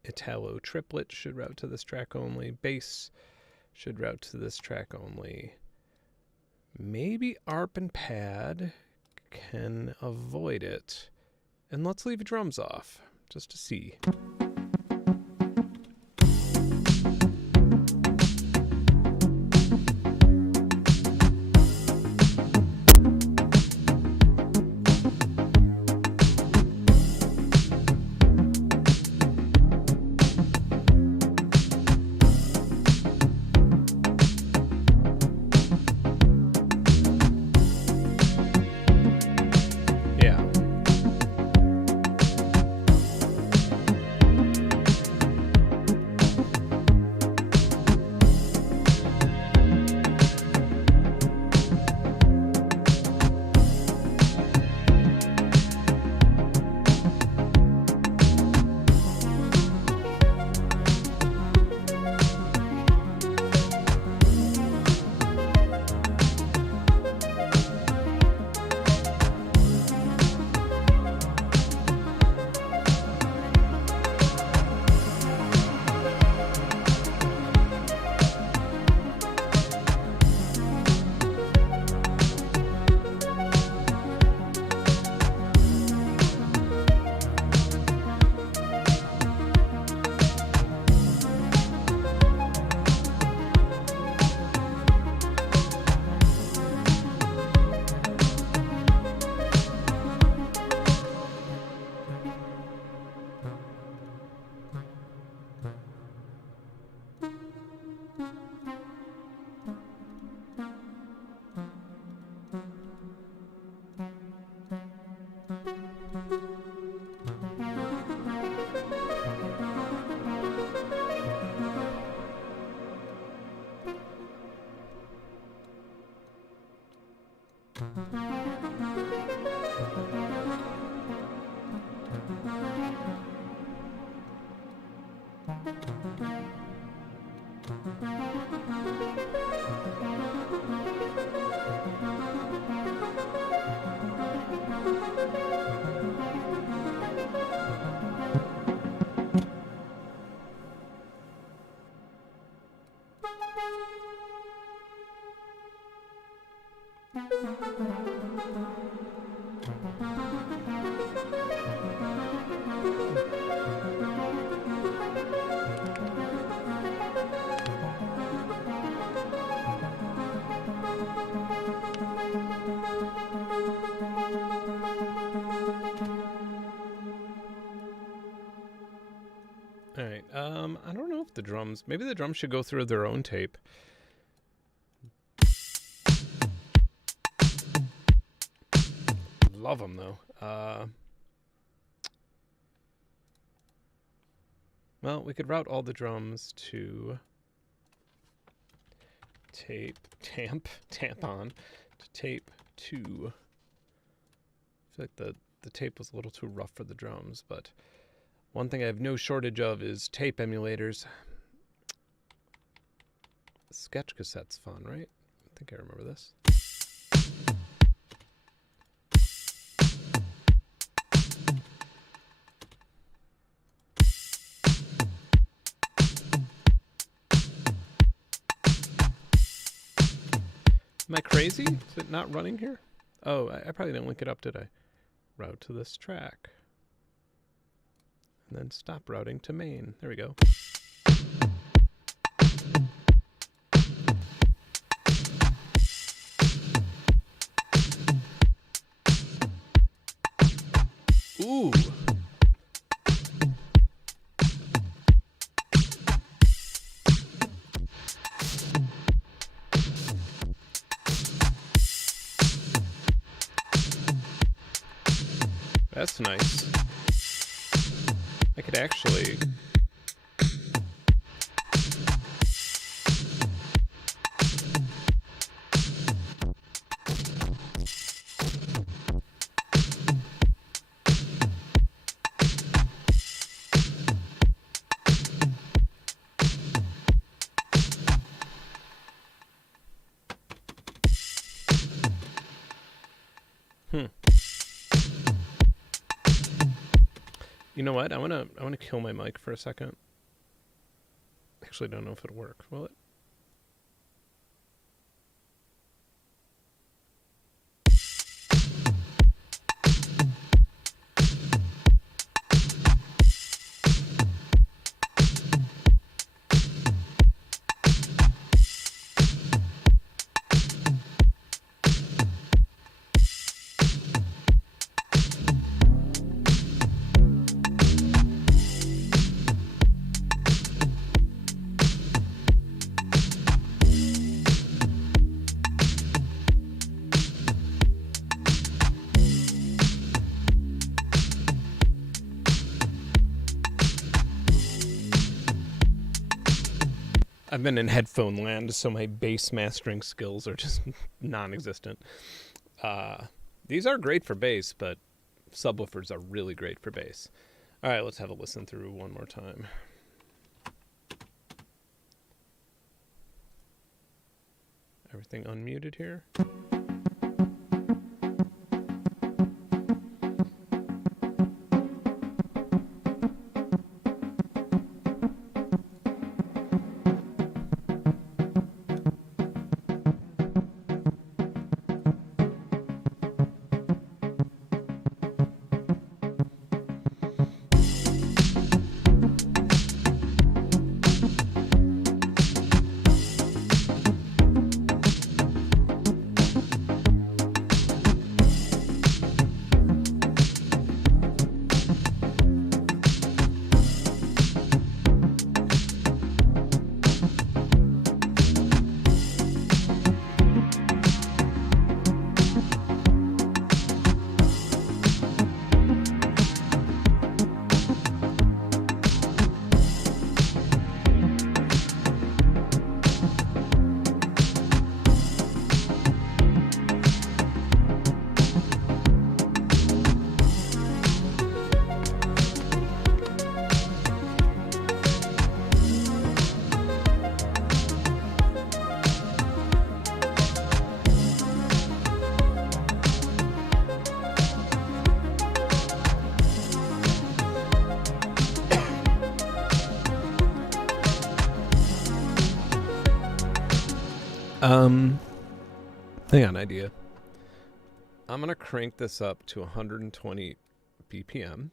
Italo triplet should route to this track only. Bass should route to this track only. Maybe ARP and pad can avoid it. And let's leave drums off, just to see. All right. I don't know if the drums, maybe the drums should go through their own tape. Love them though. Well, we could route all the drums to tampon to tape 2. I feel like the tape was a little too rough for the drums, but one thing I have no shortage of is tape emulators. Sketch cassette's fun, right? I think I remember this. Am I crazy? Is it not running here? Oh, I probably didn't link it up, did I? Route to this track. And then stop routing to main. There we go. Ooh. That's nice. I could actually... You know what? I wanna kill my mic for a second. Actually, don't know if it'll work. Will it? I've been in headphone land, so my bass mastering skills are just non-existent. These are great for bass, but subwoofers are really great for bass. All right, let's have a listen through one more time. Everything unmuted here. Hang on, idea. I'm gonna crank this up to 120 BPM.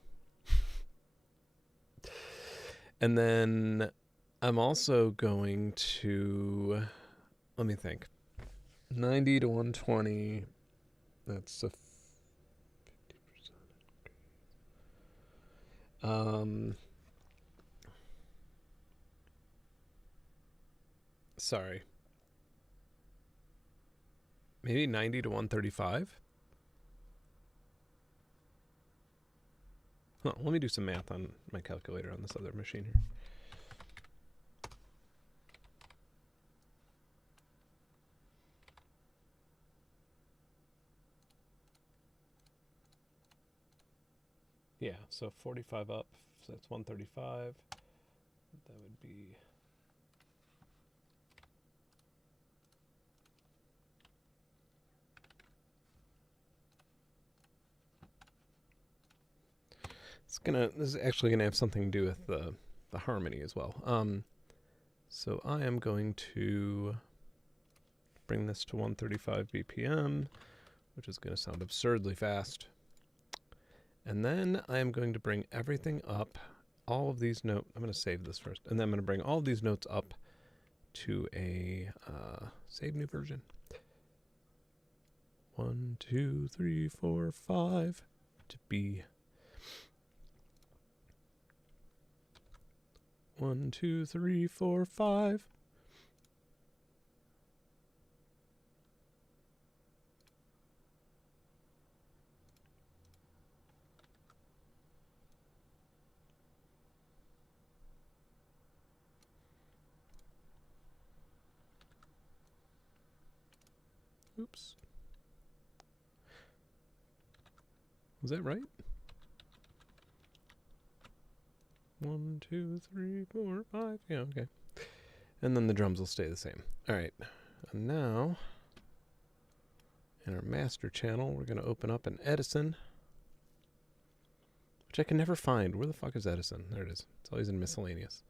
And then I'm also going to, let me think, 90 to 120, that's a 50%. Sorry. Maybe 90 to 135? Huh, let me do some math on my calculator on this other machine here. Yeah, so 45 up, so that's 135. That would be... This is actually gonna have something to do with the harmony as well. So I am going to bring this to 135 BPM, which is going to sound absurdly fast. And then I'm going to bring everything up, all of these notes. I'm going to save this first. And then I'm going to bring all of these notes up to a save new version. 1, 2, 3, 4, 5 to B. 1, 2, 3, 4, 5. Oops. Was that right? 1, 2, 3, 4, 5. Yeah, okay. And then the drums will stay the same. All right. And now, in our master channel, we're going to open up an Edison, which I can never find. Where the fuck is Edison? There it is. It's always in miscellaneous.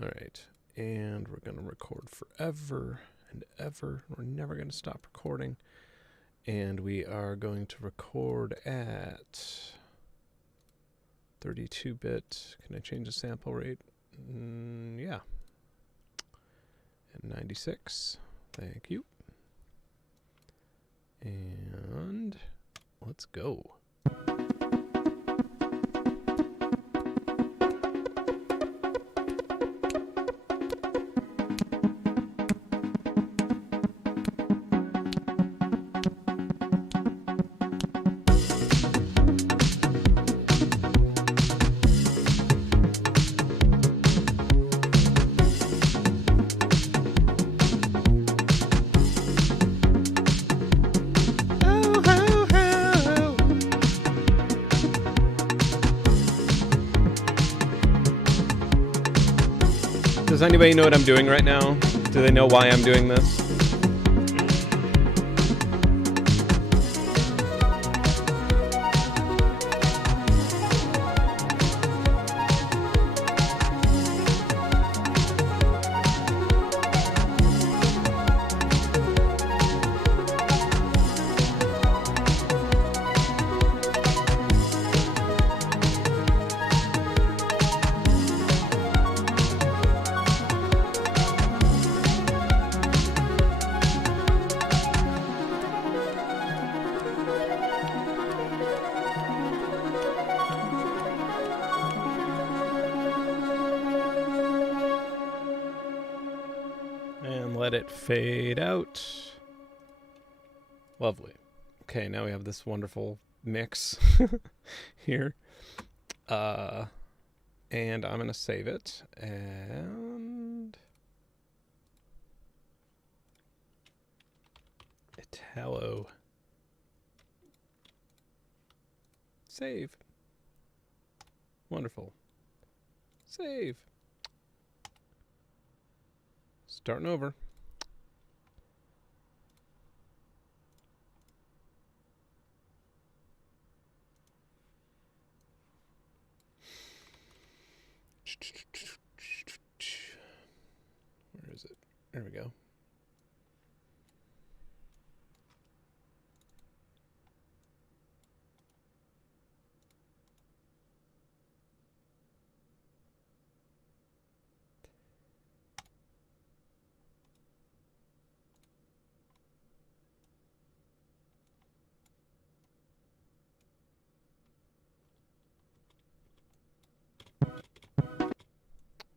All right. And we're going to record forever and ever. We're never going to stop recording. And we are going to record at 32-bit. Can I change the sample rate? Yeah. At 96. Thank you. And let's go. Does anybody know what I'm doing right now? Do they know why I'm doing this? Let it fade out. Lovely. Okay, now we have this wonderful mix here. And I'm going to save it. And Italo. Save. Wonderful. Save. Starting over. Where is it? There we go.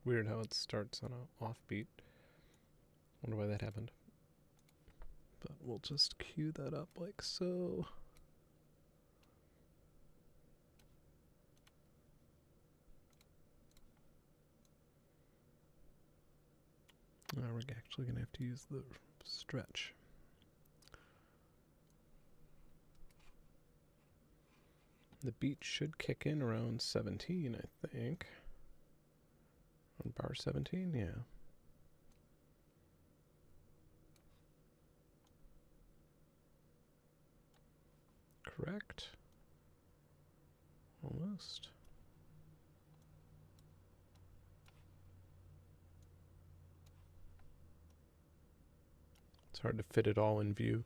Weird how it starts on a offbeat. Wonder why that happened. But we'll just cue that up like so. Now we're actually going to have to use the stretch. The beat should kick in around 17, I think. On bar 17, yeah. Correct. Almost. It's hard to fit it all in view.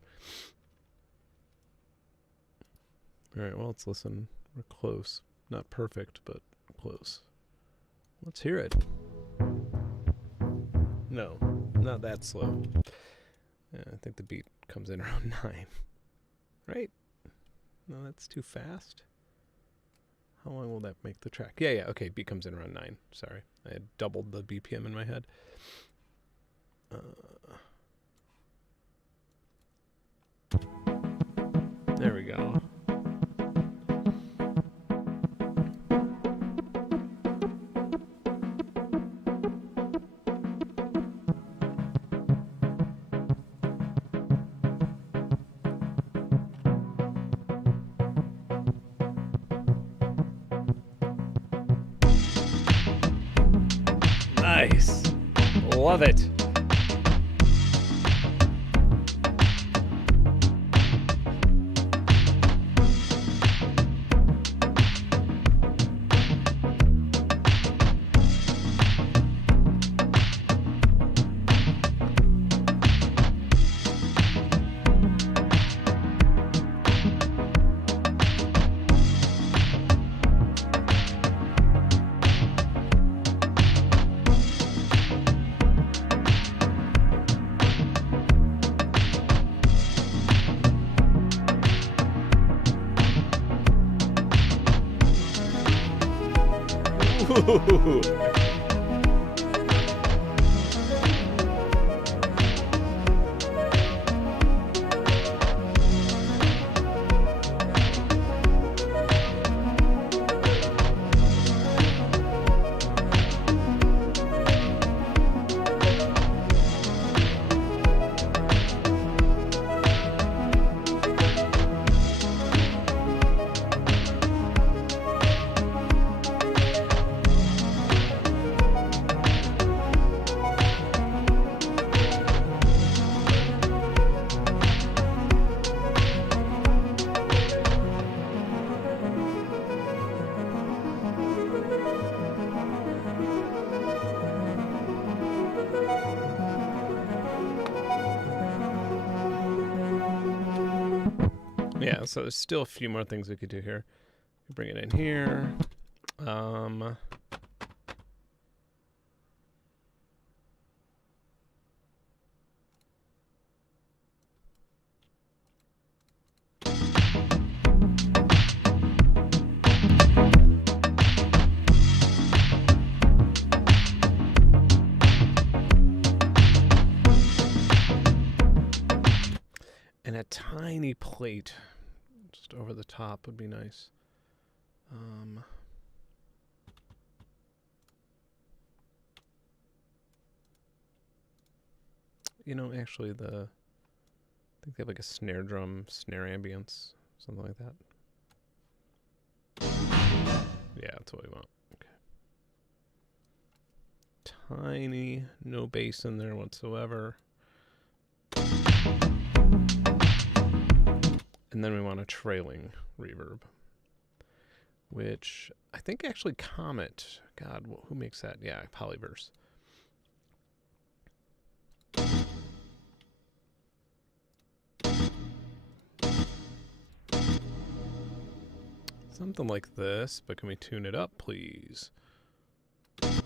All right, well, let's listen. We're close. Not perfect, but close. Let's hear it. No, not that slow. Yeah, I think the beat comes in around 9. Right? No, that's too fast. How long will that make the track? Yeah, okay, beat comes in around 9. Sorry, I had doubled the BPM in my head. There we go. Nice. Love it. Ooh. Yeah, so there's still a few more things we could do here. Bring it in here. And a tiny plate just over the top would be nice. You know, actually, I think they have like a snare drum, snare ambience, something like that. Yeah, that's what we want. Okay. Tiny, no bass in there whatsoever. And then we want a trailing reverb, which I think actually Comet, God, who makes that? Yeah, Polyverse. Something like this, but can we tune it up, please? And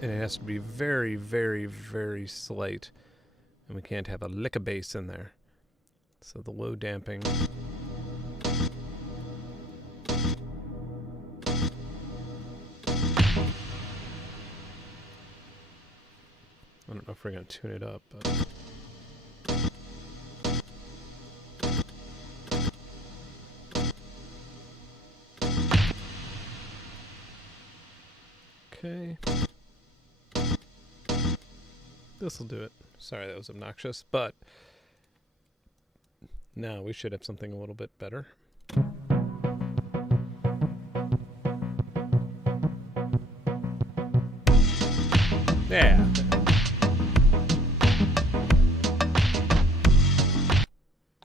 it has to be very, very, very slight, and we can't have a lick of bass in there. So the low damping. I don't know if we're going to tune it up, but... Okay. This'll do it. Sorry, that was obnoxious, but now we should have something a little bit better. Yeah.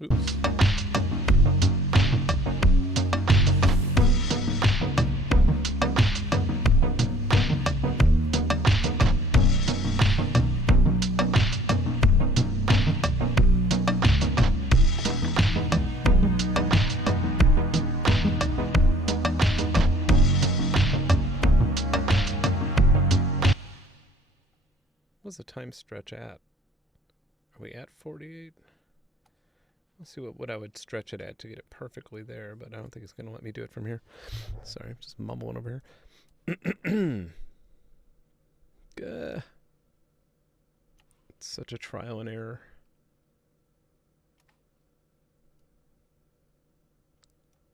Oops. was the time stretch at? Are we at 48? Let's see what I would stretch it at to get it perfectly there, but I don't think it's going to let me do it from here. Sorry, I'm just mumbling over here. It's such a trial and error.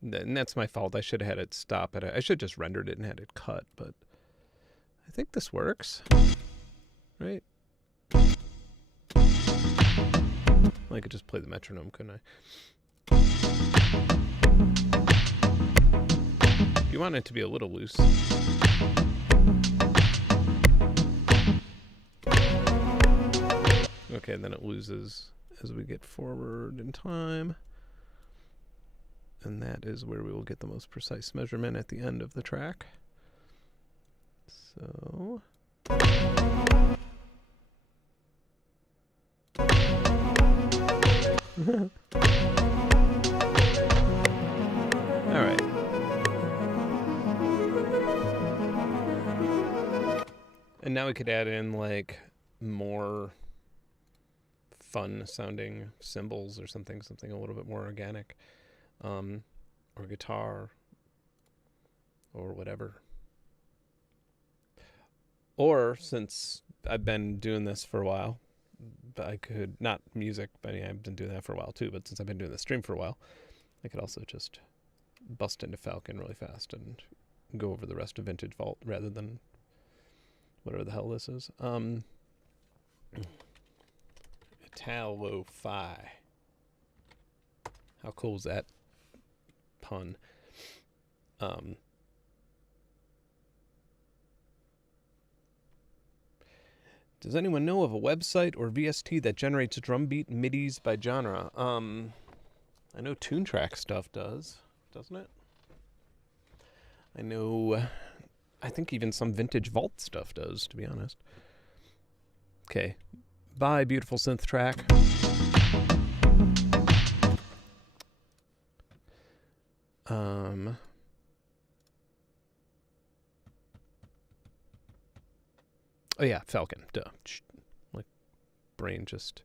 And that's my fault. I should have had it stop at it. I should have just rendered it and had it cut, but I think this works. Right? I could just play the metronome, couldn't I? You want it to be a little loose. Okay, then it loses as we get forward in time. And that is where we will get the most precise measurement at the end of the track. So... Alright. And now we could add in like more fun sounding cymbals or something a little bit more organic. Or guitar or whatever. Or since I've been doing this for a while, I could, not music, but I mean, I've been doing that for a while too, but since I've been doing the stream for a while, I could also just bust into Falcon really fast and go over the rest of Vintage Vault rather than whatever the hell this is. Italo-fi. How cool is that pun? Does anyone know of a website or VST that generates drum beat midis by genre? I know TuneTrack stuff does, doesn't it? I know, I think even some Vintage Vault stuff does, to be honest. Okay, bye, beautiful synth track. Oh yeah, Falcon, duh. Like, brain just...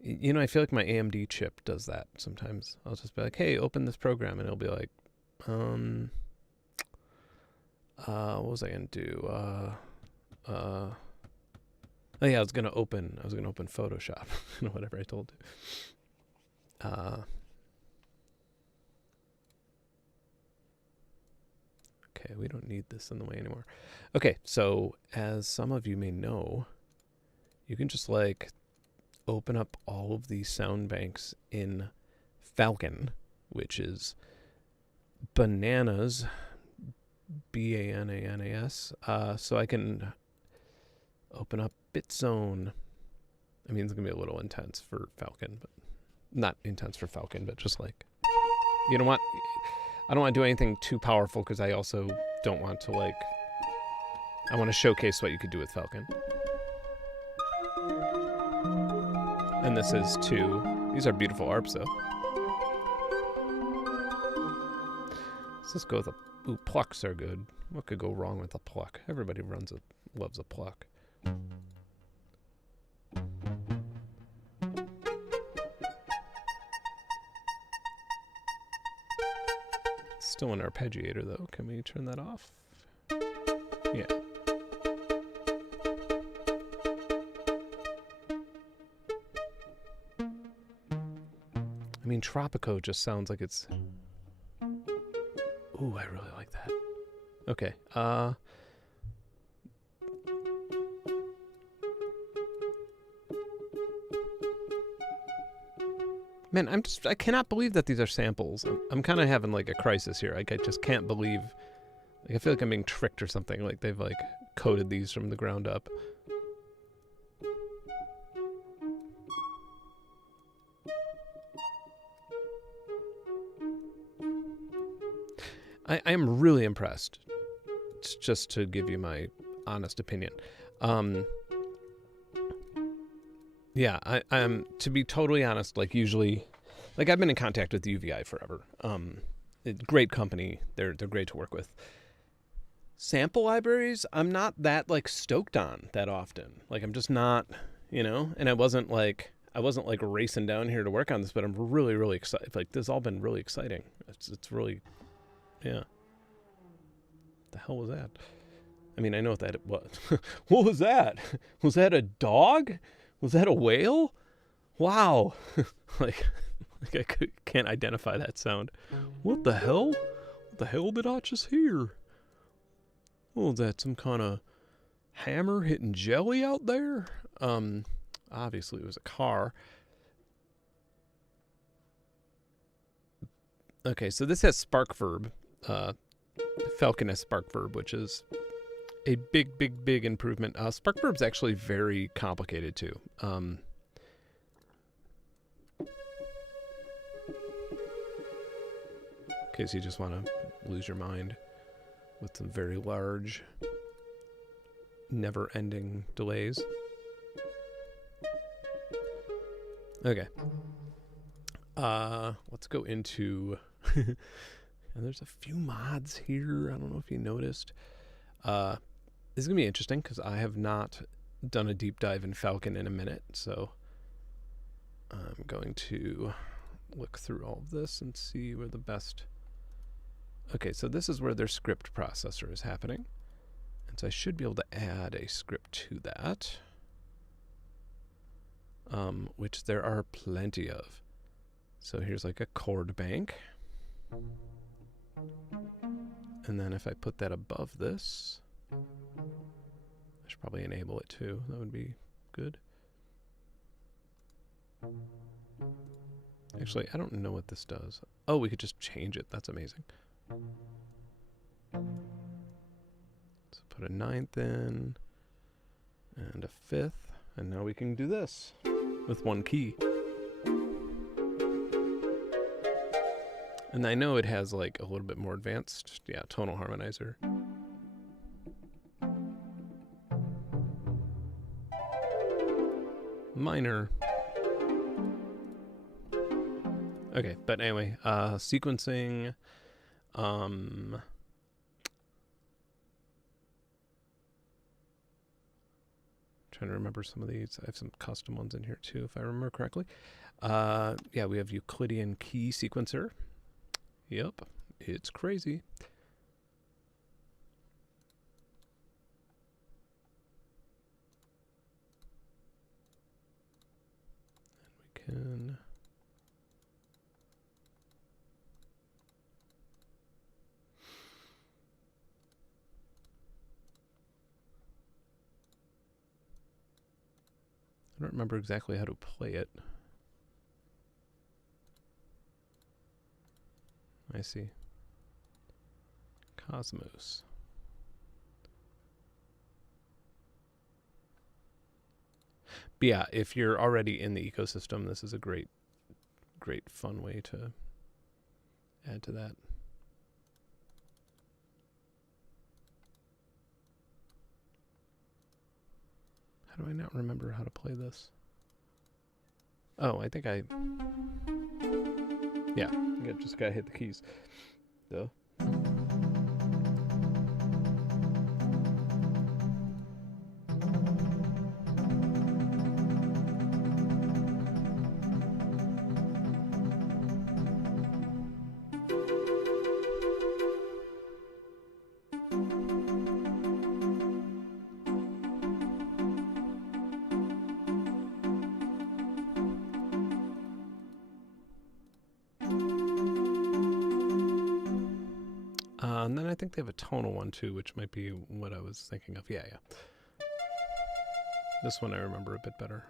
You know, I feel like my AMD chip does that sometimes. I'll just be like, hey, open this program, and it'll be like, what was I gonna do? Oh yeah, I was gonna open Photoshop, whatever I told you. Okay, we don't need this in the way anymore. Okay, so as some of you may know, you can just like open up all of these sound banks in Falcon, which is bananas, B-A-N-A-N-A-S. So I can open up BitZone. I mean, it's going to be a little intense for Falcon, but not intense for Falcon, but just like, you know what? I don't want to do anything too powerful because I also don't want to like, I want to showcase what you could do with Falcon. And this is two. These are beautiful arps though. Let's just go with a, ooh, plucks are good. What could go wrong with a pluck? Everybody loves a pluck. Still an arpeggiator though. Can we turn that off? Yeah. I mean, Tropico just sounds like it's... Ooh, I really like that. Okay. Man, I cannot believe that these are samples. I'm kind of having like a crisis here. Like I just can't believe, like I feel like I'm being tricked or something. Like they've like coded these from the ground up. I am really impressed. It's just to give you my honest opinion. Yeah, I'm to be totally honest, like usually, like I've been in contact with UVI forever. Great company. They're great to work with. sample libraries, I'm not that like stoked on that often. Like I'm just not, you know, and I wasn't like racing down here to work on this, but I'm really, really excited. Like this has all been really exciting. It's really, yeah. The hell was that? I mean, I know what that was. What was that? Was that a dog? Was that a whale? Wow. like I can't identify that sound. What the hell? What the hell did I just hear? Oh, is that some kind of hammer hitting jelly out there? Obviously it was a car. Okay, so this has SparkVerb. Falcon has SparkVerb, which is a big improvement. SparkVerb's actually very complicated too. In case you just want to lose your mind with some very large, never-ending delays. Okay. Let's go into... and there's a few mods here. I don't know if you noticed. This is going to be interesting because I have not done a deep dive in Falcon in a minute. So I'm going to look through all of this and see where the best... Okay, so this is where their script processor is happening. And so I should be able to add a script to that, which there are plenty of. So here's like a chord bank. And then if I put that above this, I should probably enable it too. That would be good. Actually, I don't know what this does. Oh, we could just change it. That's amazing. So put a 9th in and a 5th, and now we can do this with one key. And I know it has like a little bit more advanced, yeah, tonal harmonizer. Minor. Okay, but anyway, sequencing. Trying to remember some of these. I have some custom ones in here too, if I remember correctly. Yeah, we have Euclidean Key Sequencer. Yep, it's crazy. And we can... I don't remember exactly how to play it. I see. Cosmos. But yeah, if you're already in the ecosystem, this is a great fun way to add to that. How do I not remember how to play this? Oh, I think I... Yeah, just gotta hit the keys. Duh. And then I think they have a tonal one too, which might be what I was thinking of. Yeah. This one I remember a bit better.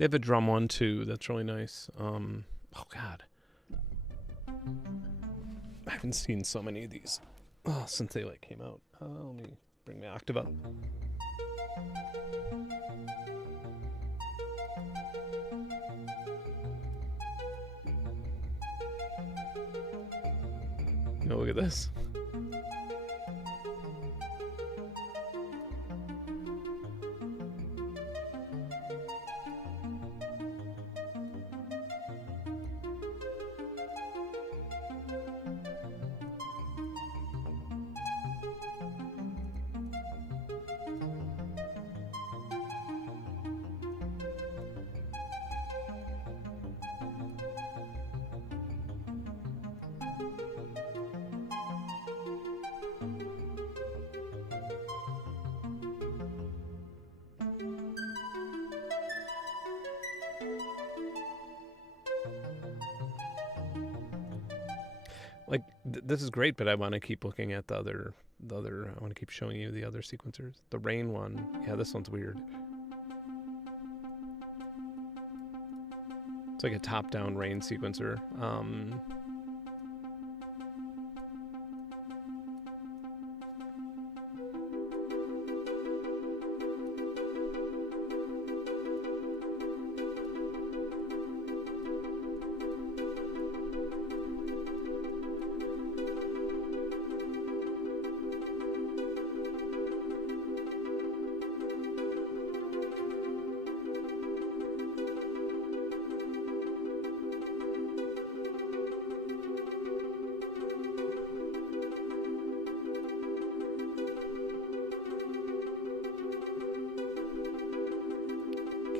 They have a drum one too. That's really nice. Oh God, I haven't seen so many of these since they like came out. Let me bring my octave up. Oh, look at this. Like this is great, but I want to keep looking at the other. I want to keep showing you the other sequencers. The rain one, yeah, this one's weird. It's like a top-down rain sequencer.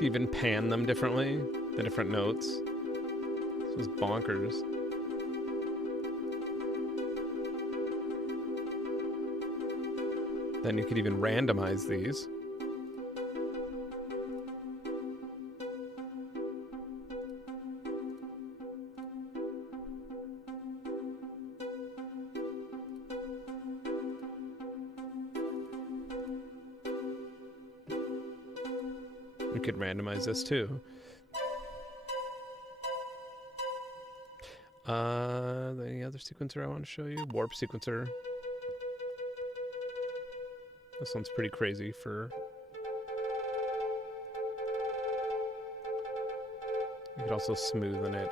Even pan them differently, the different notes. This is bonkers. Then you could even randomize these. We could randomize this too. Any other sequencer I want to show you? Warp sequencer. This one's pretty crazy for... You could also smoothen it.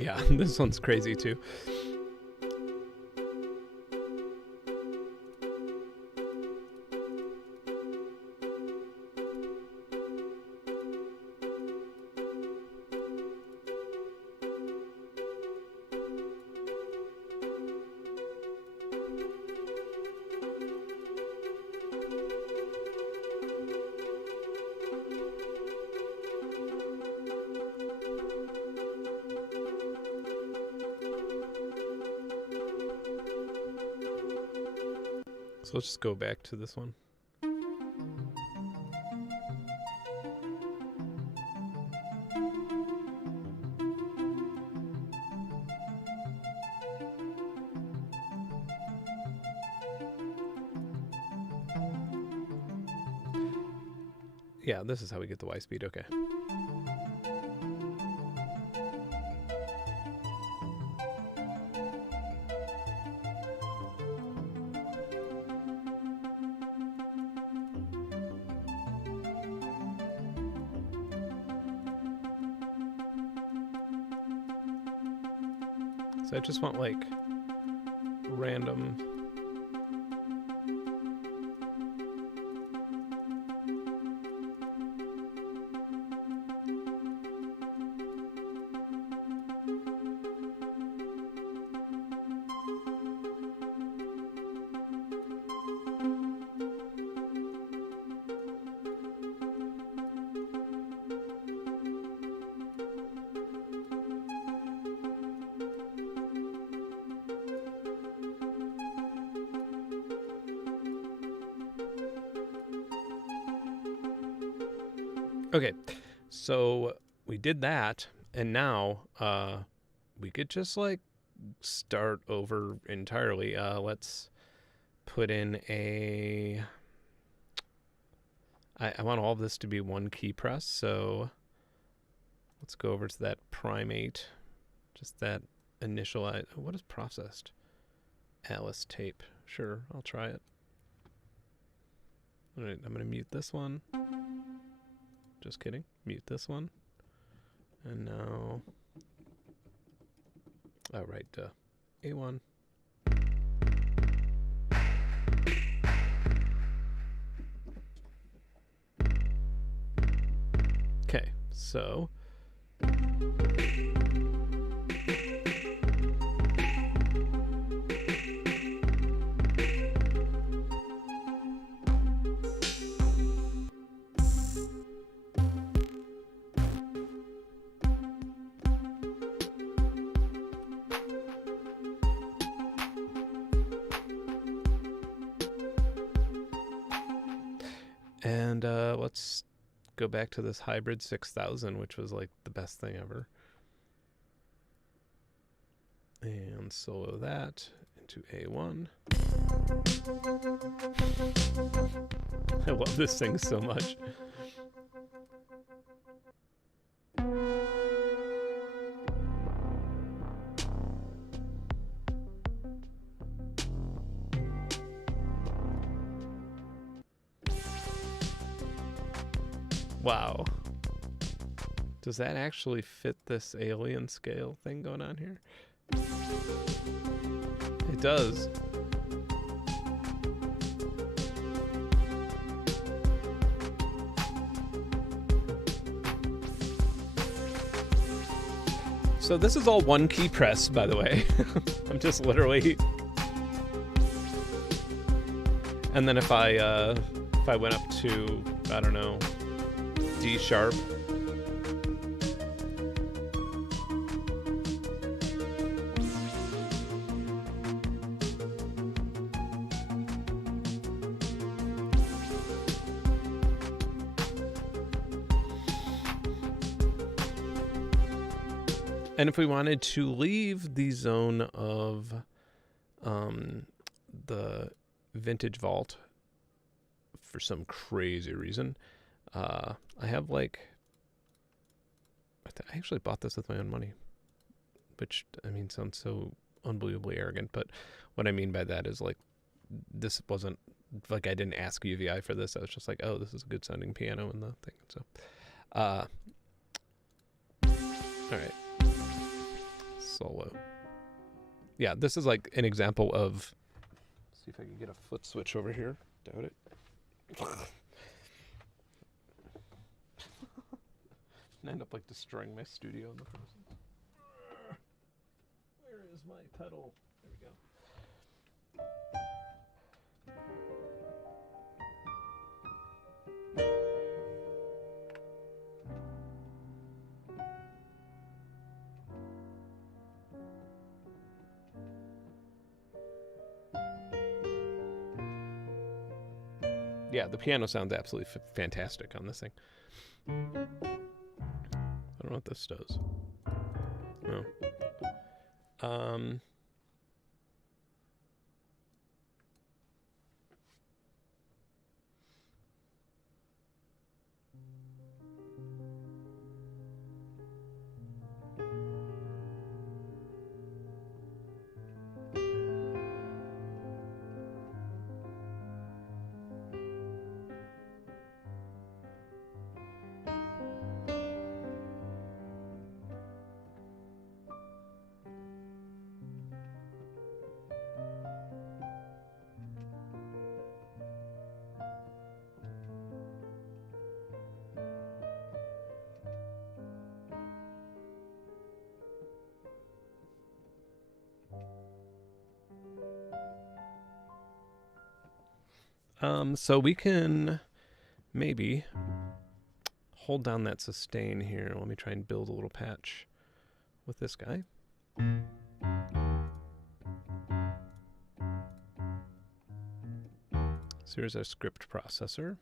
Yeah, this one's crazy too. So let's just go back to this one. Yeah, this is how we get the Y speed, okay. So I just want like random. Okay, so we did that, and now we could just like start over entirely. Let's put in a... I want all of this to be one key press, so let's go over to that primate, just that initial... what is processed? Alice tape. Sure, I'll try it. All right, I'm going to mute this one. Just kidding. Mute this one. And now... oh, right, A1. Okay, so... and let's go back to this hybrid 6000, which was like the best thing ever. And solo that into A1. I love this thing so much. Wow. Does that actually fit this alien scale thing going on here? It does. So this is all one key press, by the way. I'm just literally... and then if I went up to, I don't know, D sharp. And if we wanted to leave the zone of the vintage vault for some crazy reason, I have like, I actually bought this with my own money, which, I mean, sounds so unbelievably arrogant, but what I mean by that is like, this wasn't, like I didn't ask UVI for this, I was just like, oh, this is a good sounding piano in the thing, so, all right. Solo. Yeah, this is like an example of... let's see if I can get a foot switch over here. Doubt it. And end up like destroying my studio in the process. Where is my pedal? There we go. Yeah, the piano sounds absolutely fantastic on this thing. I don't know what this does. Oh. So we can maybe hold down that sustain here. Let me try and build a little patch with this guy. So here's our script processor.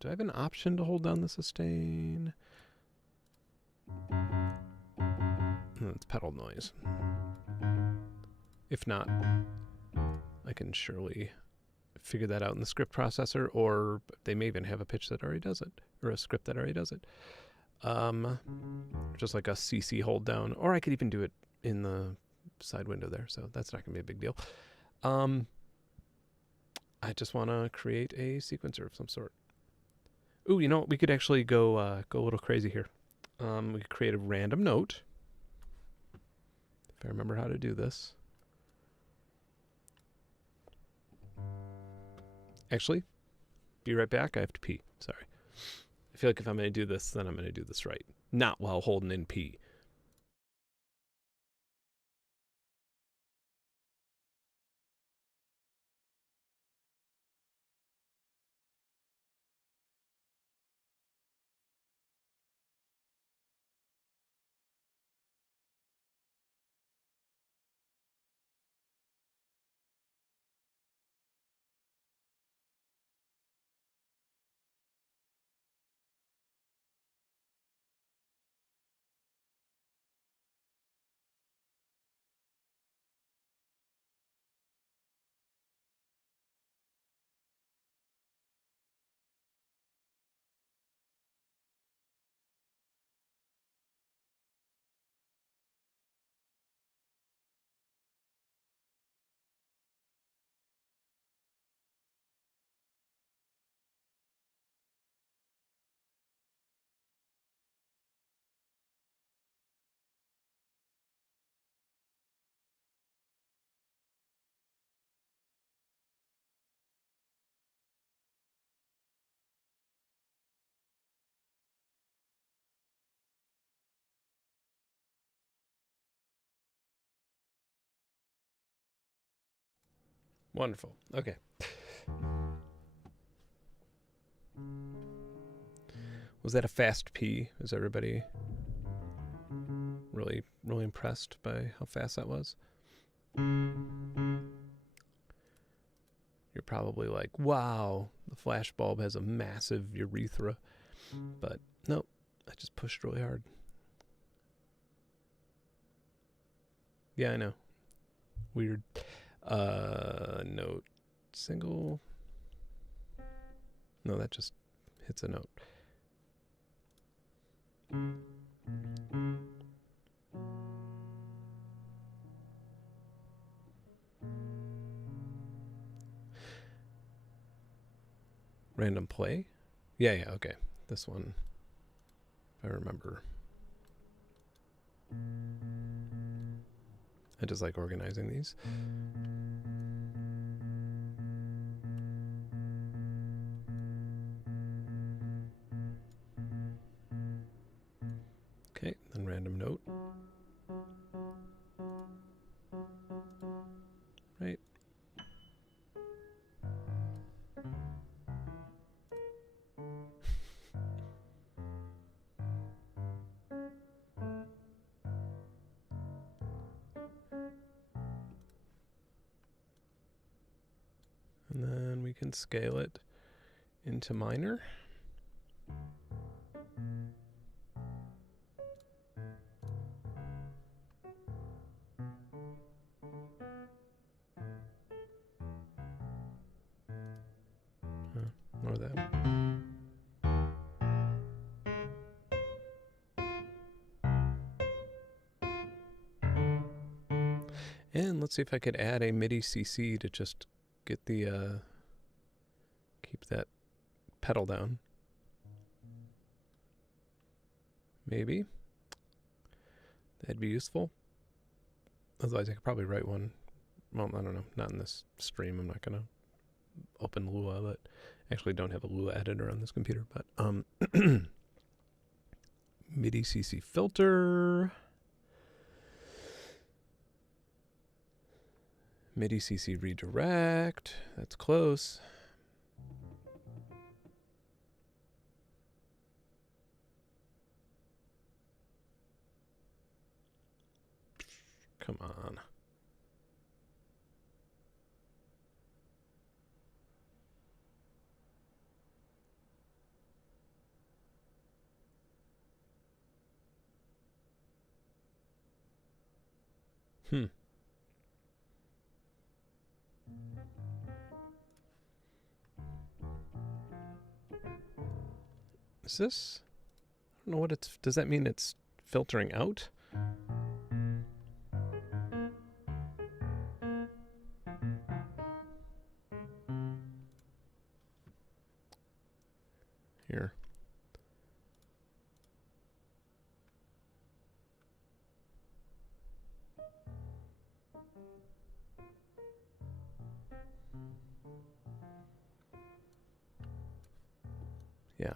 Do I have an option to hold down the sustain? It's pedal noise. If not, I can surely figure that out in the script processor, or they may even have a pitch that already does it, or a script that already does it. Just like a CC hold down, or I could even do it in the side window there, so that's not going to be a big deal. I just want to create a sequencer of some sort. Ooh, you know what? We could actually go a little crazy here. We could create a random note. If I remember how to do this. Actually, be right back. I have to pee. Sorry. I feel like if I'm going to do this, then I'm going to do this right. Not while holding in P. Wonderful. Okay. Was that a fast P? Is everybody really impressed by how fast that was? You're probably like, wow, the flash bulb has a massive urethra. But nope, I just pushed really hard. Yeah, I know. Weird. Note single. No, that just hits a note. Random play? Yeah, okay. This one, if I remember. I just like organizing these. Okay, then random note. Right. And then we can scale it into minor. Or that. And let's see if I could add a MIDI CC to just get the, keep that pedal down. Maybe. That'd be useful. Otherwise I could probably write one. Well, I don't know. Not in this stream. I'm not going to open Lua, but I actually don't have a Lua editor on this computer. But MIDI CC filter. MIDI CC redirect. That's close. Come on. Is this? I don't know what it's. Does that mean it's filtering out? Here. Yeah.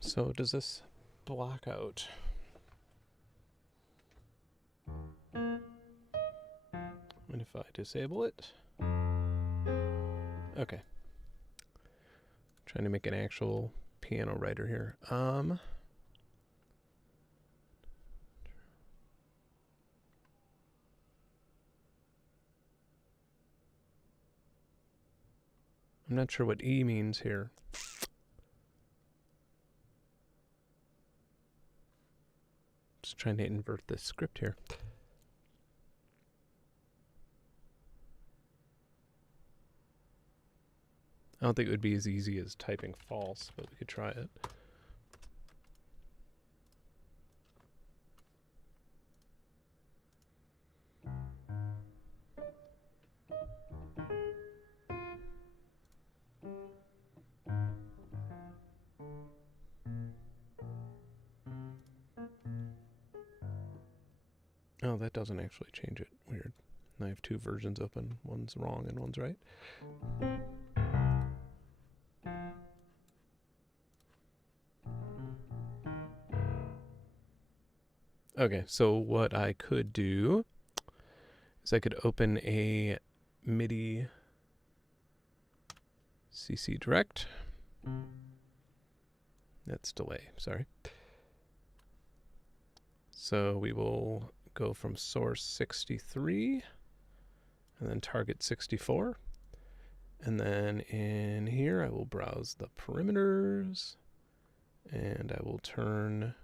So does this block out? And if I disable it? Okay. Trying to make an actual piano writer here. I'm not sure what E means here. Just trying to invert the script here. I don't think it would be as easy as typing false, but we could try it. Oh, that doesn't actually change it. Weird. I have two versions open. One's wrong and one's right. Okay, so what I could do is I could open a MIDI CC Direct. That's delay, sorry. So we will go from source 63 and then target 64. And then in here, I will browse the parameters and I will turn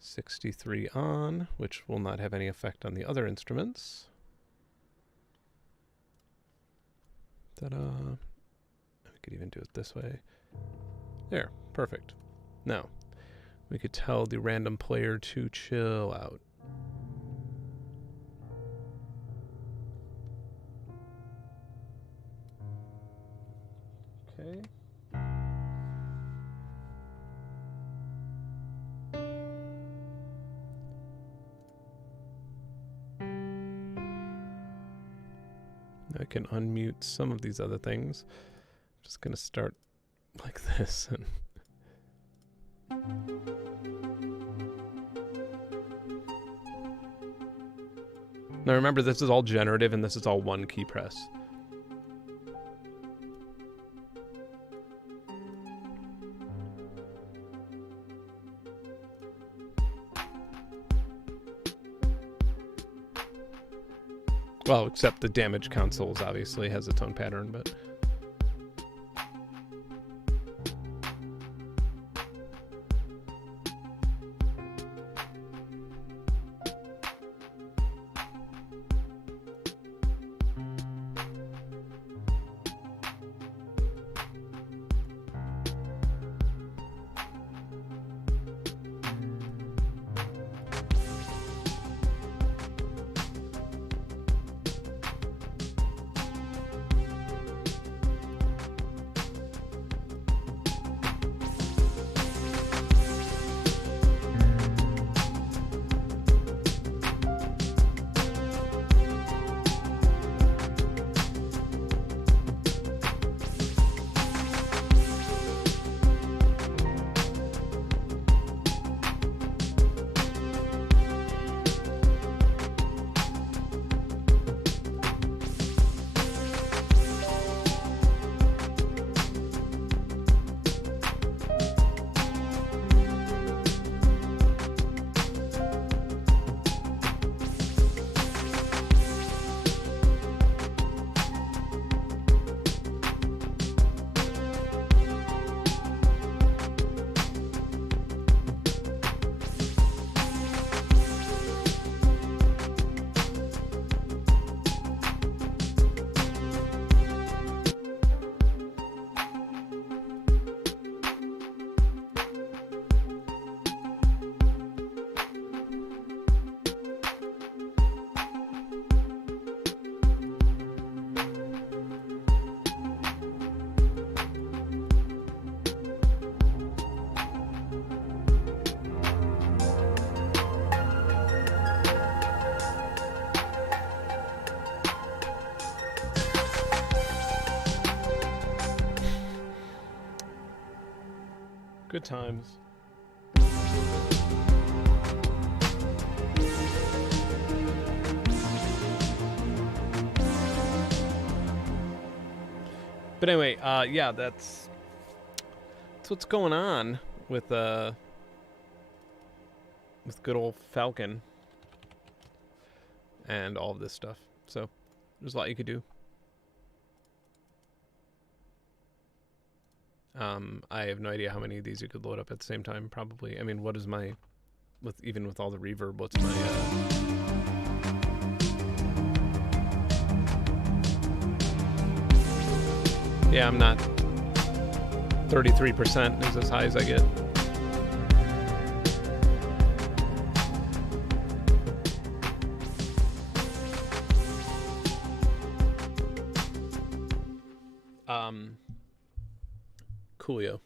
63 on, which will not have any effect on the other instruments. Ta-da! We could even do it this way. There, perfect. Now, we could tell the random player to chill out. Okay. I can unmute some of these other things. I'm just going to start like this. Now remember, this is all generative and this is all one key press. Well, except the damage consoles obviously has its own pattern, but... Good times. But anyway, yeah, that's what's going on with good old Falcon and all of this stuff. So there's a lot you could do. I have no idea how many of these you could load up at the same time. Probably. I mean, what is my even with all the reverb? What's my yeah, I'm not 33% is as high as I get. Coolio.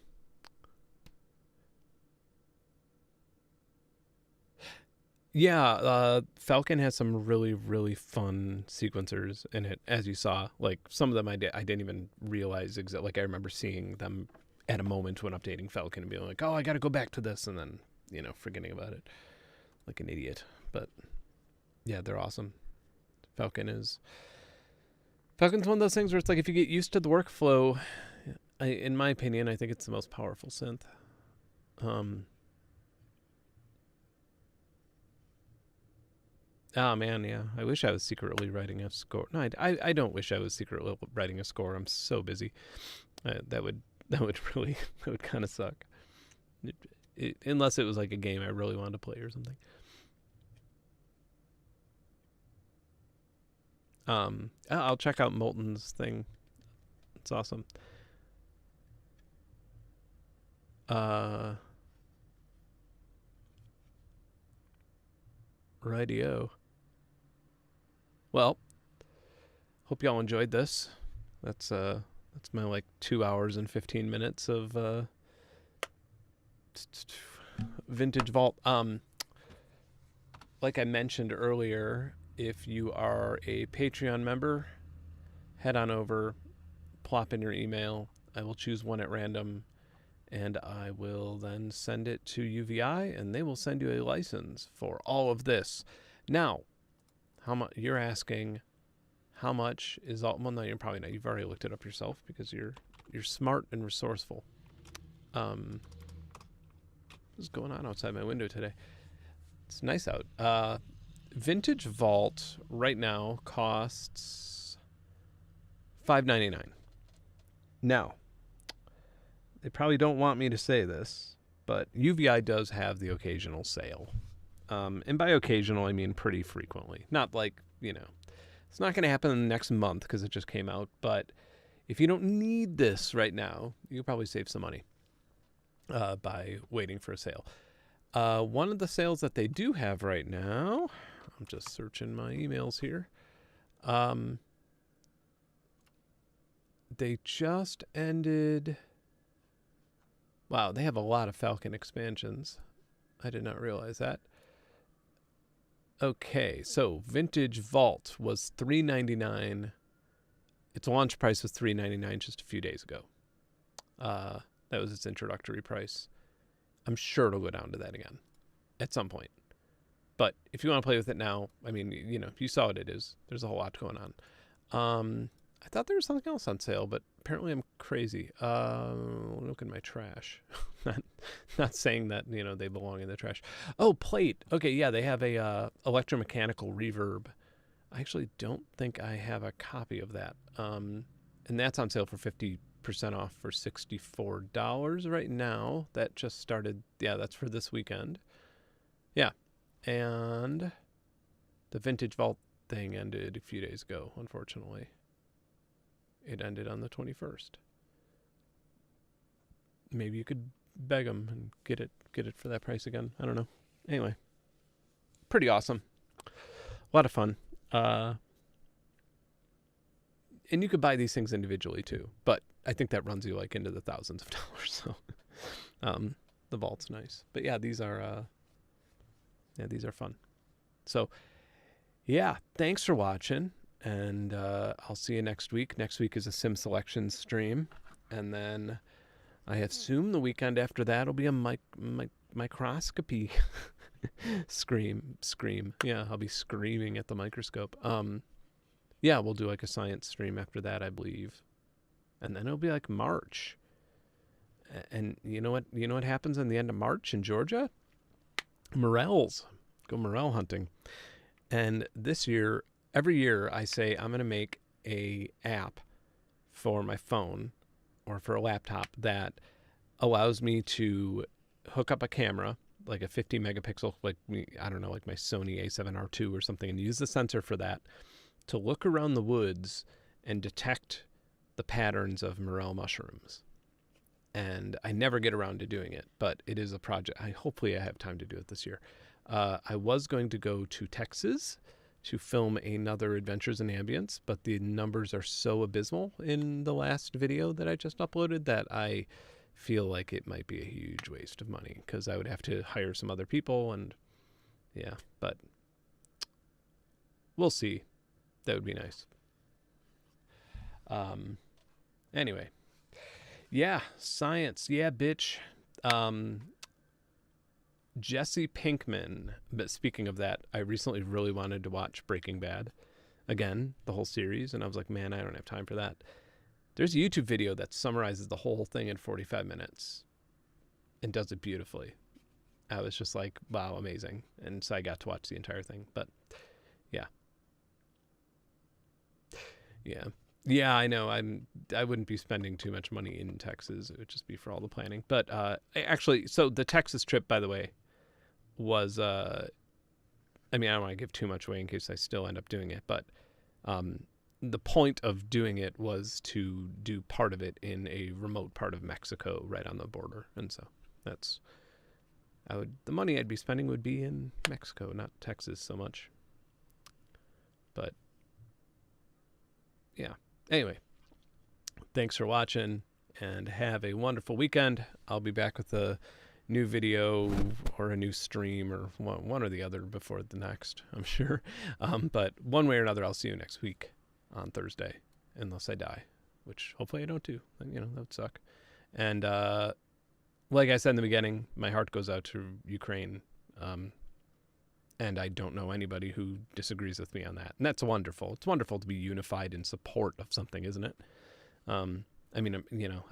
Yeah, Falcon has some really, really fun sequencers in it, as you saw. Like, some of them I didn't even realize exactly. Like, I remember seeing them at a moment when updating Falcon and being like, oh, I got to go back to this, and then, you know, forgetting about it like an idiot. But, yeah, they're awesome. Falcon's one of those things where it's like, if you get used to the workflow, in my opinion, I think it's the most powerful synth. Oh man, yeah. I wish I was secretly writing a score. No, I don't wish I was secretly writing a score. I'm so busy. That would really kind of suck. Unless it was like a game I really wanted to play or something. I'll check out Molten's thing. It's awesome. Rightio. Well, hope y'all enjoyed this. That's my like 2 hours and 15 minutes of vintage vault. Like I mentioned earlier, if you are a Patreon member, head on over, plop in your email. I will choose one at random, and I will then send it to UVI, and they will send you a license for all of this. Now, how much you're asking? How much is all? Well, no, you're probably not. You've already looked it up yourself because you're smart and resourceful. What's going on outside my window today? It's nice out. Vintage Vault right now costs $5.99. Now, they probably don't want me to say this, but UVI does have the occasional sale. And by occasional, I mean pretty frequently. Not like, you know, it's not going to happen in the next month because it just came out. But if you don't need this right now, you'll probably save some money by waiting for a sale. One of the sales that they do have right now, I'm just searching my emails here. They just ended. Wow, they have a lot of Falcon expansions. I did not realize that. Okay, so Vintage Vault was $3.99. Its launch price was $3.99 just a few days ago. That was its introductory price. I'm sure it'll go down to that again at some point. But if you want to play with it now, I mean, you know, you saw what it is. There's a whole lot going on. I thought there was something else on sale, but apparently I'm crazy. Look in my trash. Not saying that, you know, they belong in the trash. Oh, plate. Okay, yeah, they have a electromechanical reverb. I actually don't think I have a copy of that. And that's on sale for 50% off for $64 right now. That just started. Yeah, that's for this weekend. Yeah. And the Vintage Vault thing ended a few days ago, unfortunately. It ended on the 21st. Maybe you could beg them and get it for that price again. I don't know. Anyway, pretty awesome. A lot of fun. And you could buy these things individually too, but I think that runs you like into the thousands of dollars. So the vault's nice. But yeah, these are fun. So yeah, thanks for watching. And I'll see you next week. Next week is a sim selection stream. And then I assume the weekend after that will be a microscopy scream. Yeah, I'll be screaming at the microscope. Yeah, we'll do like a science stream after that, I believe. And then it'll be like March. And you know what happens in the end of March in Georgia? Morels. Go morel hunting. And this year, every year I say I'm going to make a app for my phone or for a laptop that allows me to hook up a camera, like a 50 megapixel, like I don't know, like my Sony A7R2 or something, and use the sensor for that to look around the woods and detect the patterns of morel mushrooms. And I never get around to doing it, but it is a project. Hopefully I have time to do it this year. I was going to go to Texas to film another Adventures in Ambience, but the numbers are so abysmal in the last video that I just uploaded that I feel like it might be a huge waste of money because I would have to hire some other people, and yeah, but we'll see. That would be nice. Anyway, yeah, science, yeah, bitch. Jesse Pinkman. But speaking of that, I recently really wanted to watch Breaking Bad again, the whole series, and I was like, man, I don't have time for that. There's a YouTube video that summarizes the whole thing in 45 minutes and does it beautifully. I was just like, wow, amazing. And so I got to watch the entire thing. But yeah. Yeah, I know. I wouldn't be spending too much money in Texas. It would just be for all the planning. But actually, so the Texas trip, by the way, was I mean, I don't want to give too much away in case I still end up doing it, but the point of doing it was to do part of it in a remote part of Mexico right on the border. And so that's the money I'd be spending would be in Mexico, not Texas so much. But yeah. Anyway, thanks for watching and have a wonderful weekend. I'll be back with a new video or a new stream or one or the other before the next, I'm sure. But one way or another, I'll see you next week on Thursday, unless I die, which hopefully I don't do. You know, that would suck. And like I said in the beginning, my heart goes out to Ukraine. And I don't know anybody who disagrees with me on that. And that's wonderful. It's wonderful to be unified in support of something, isn't it? I mean, you know,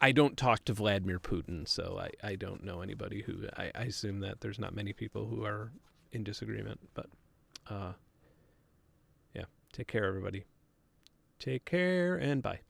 I don't talk to Vladimir Putin, so I don't know anybody who, I assume that there's not many people who are in disagreement. But yeah, take care, everybody. Take care and bye.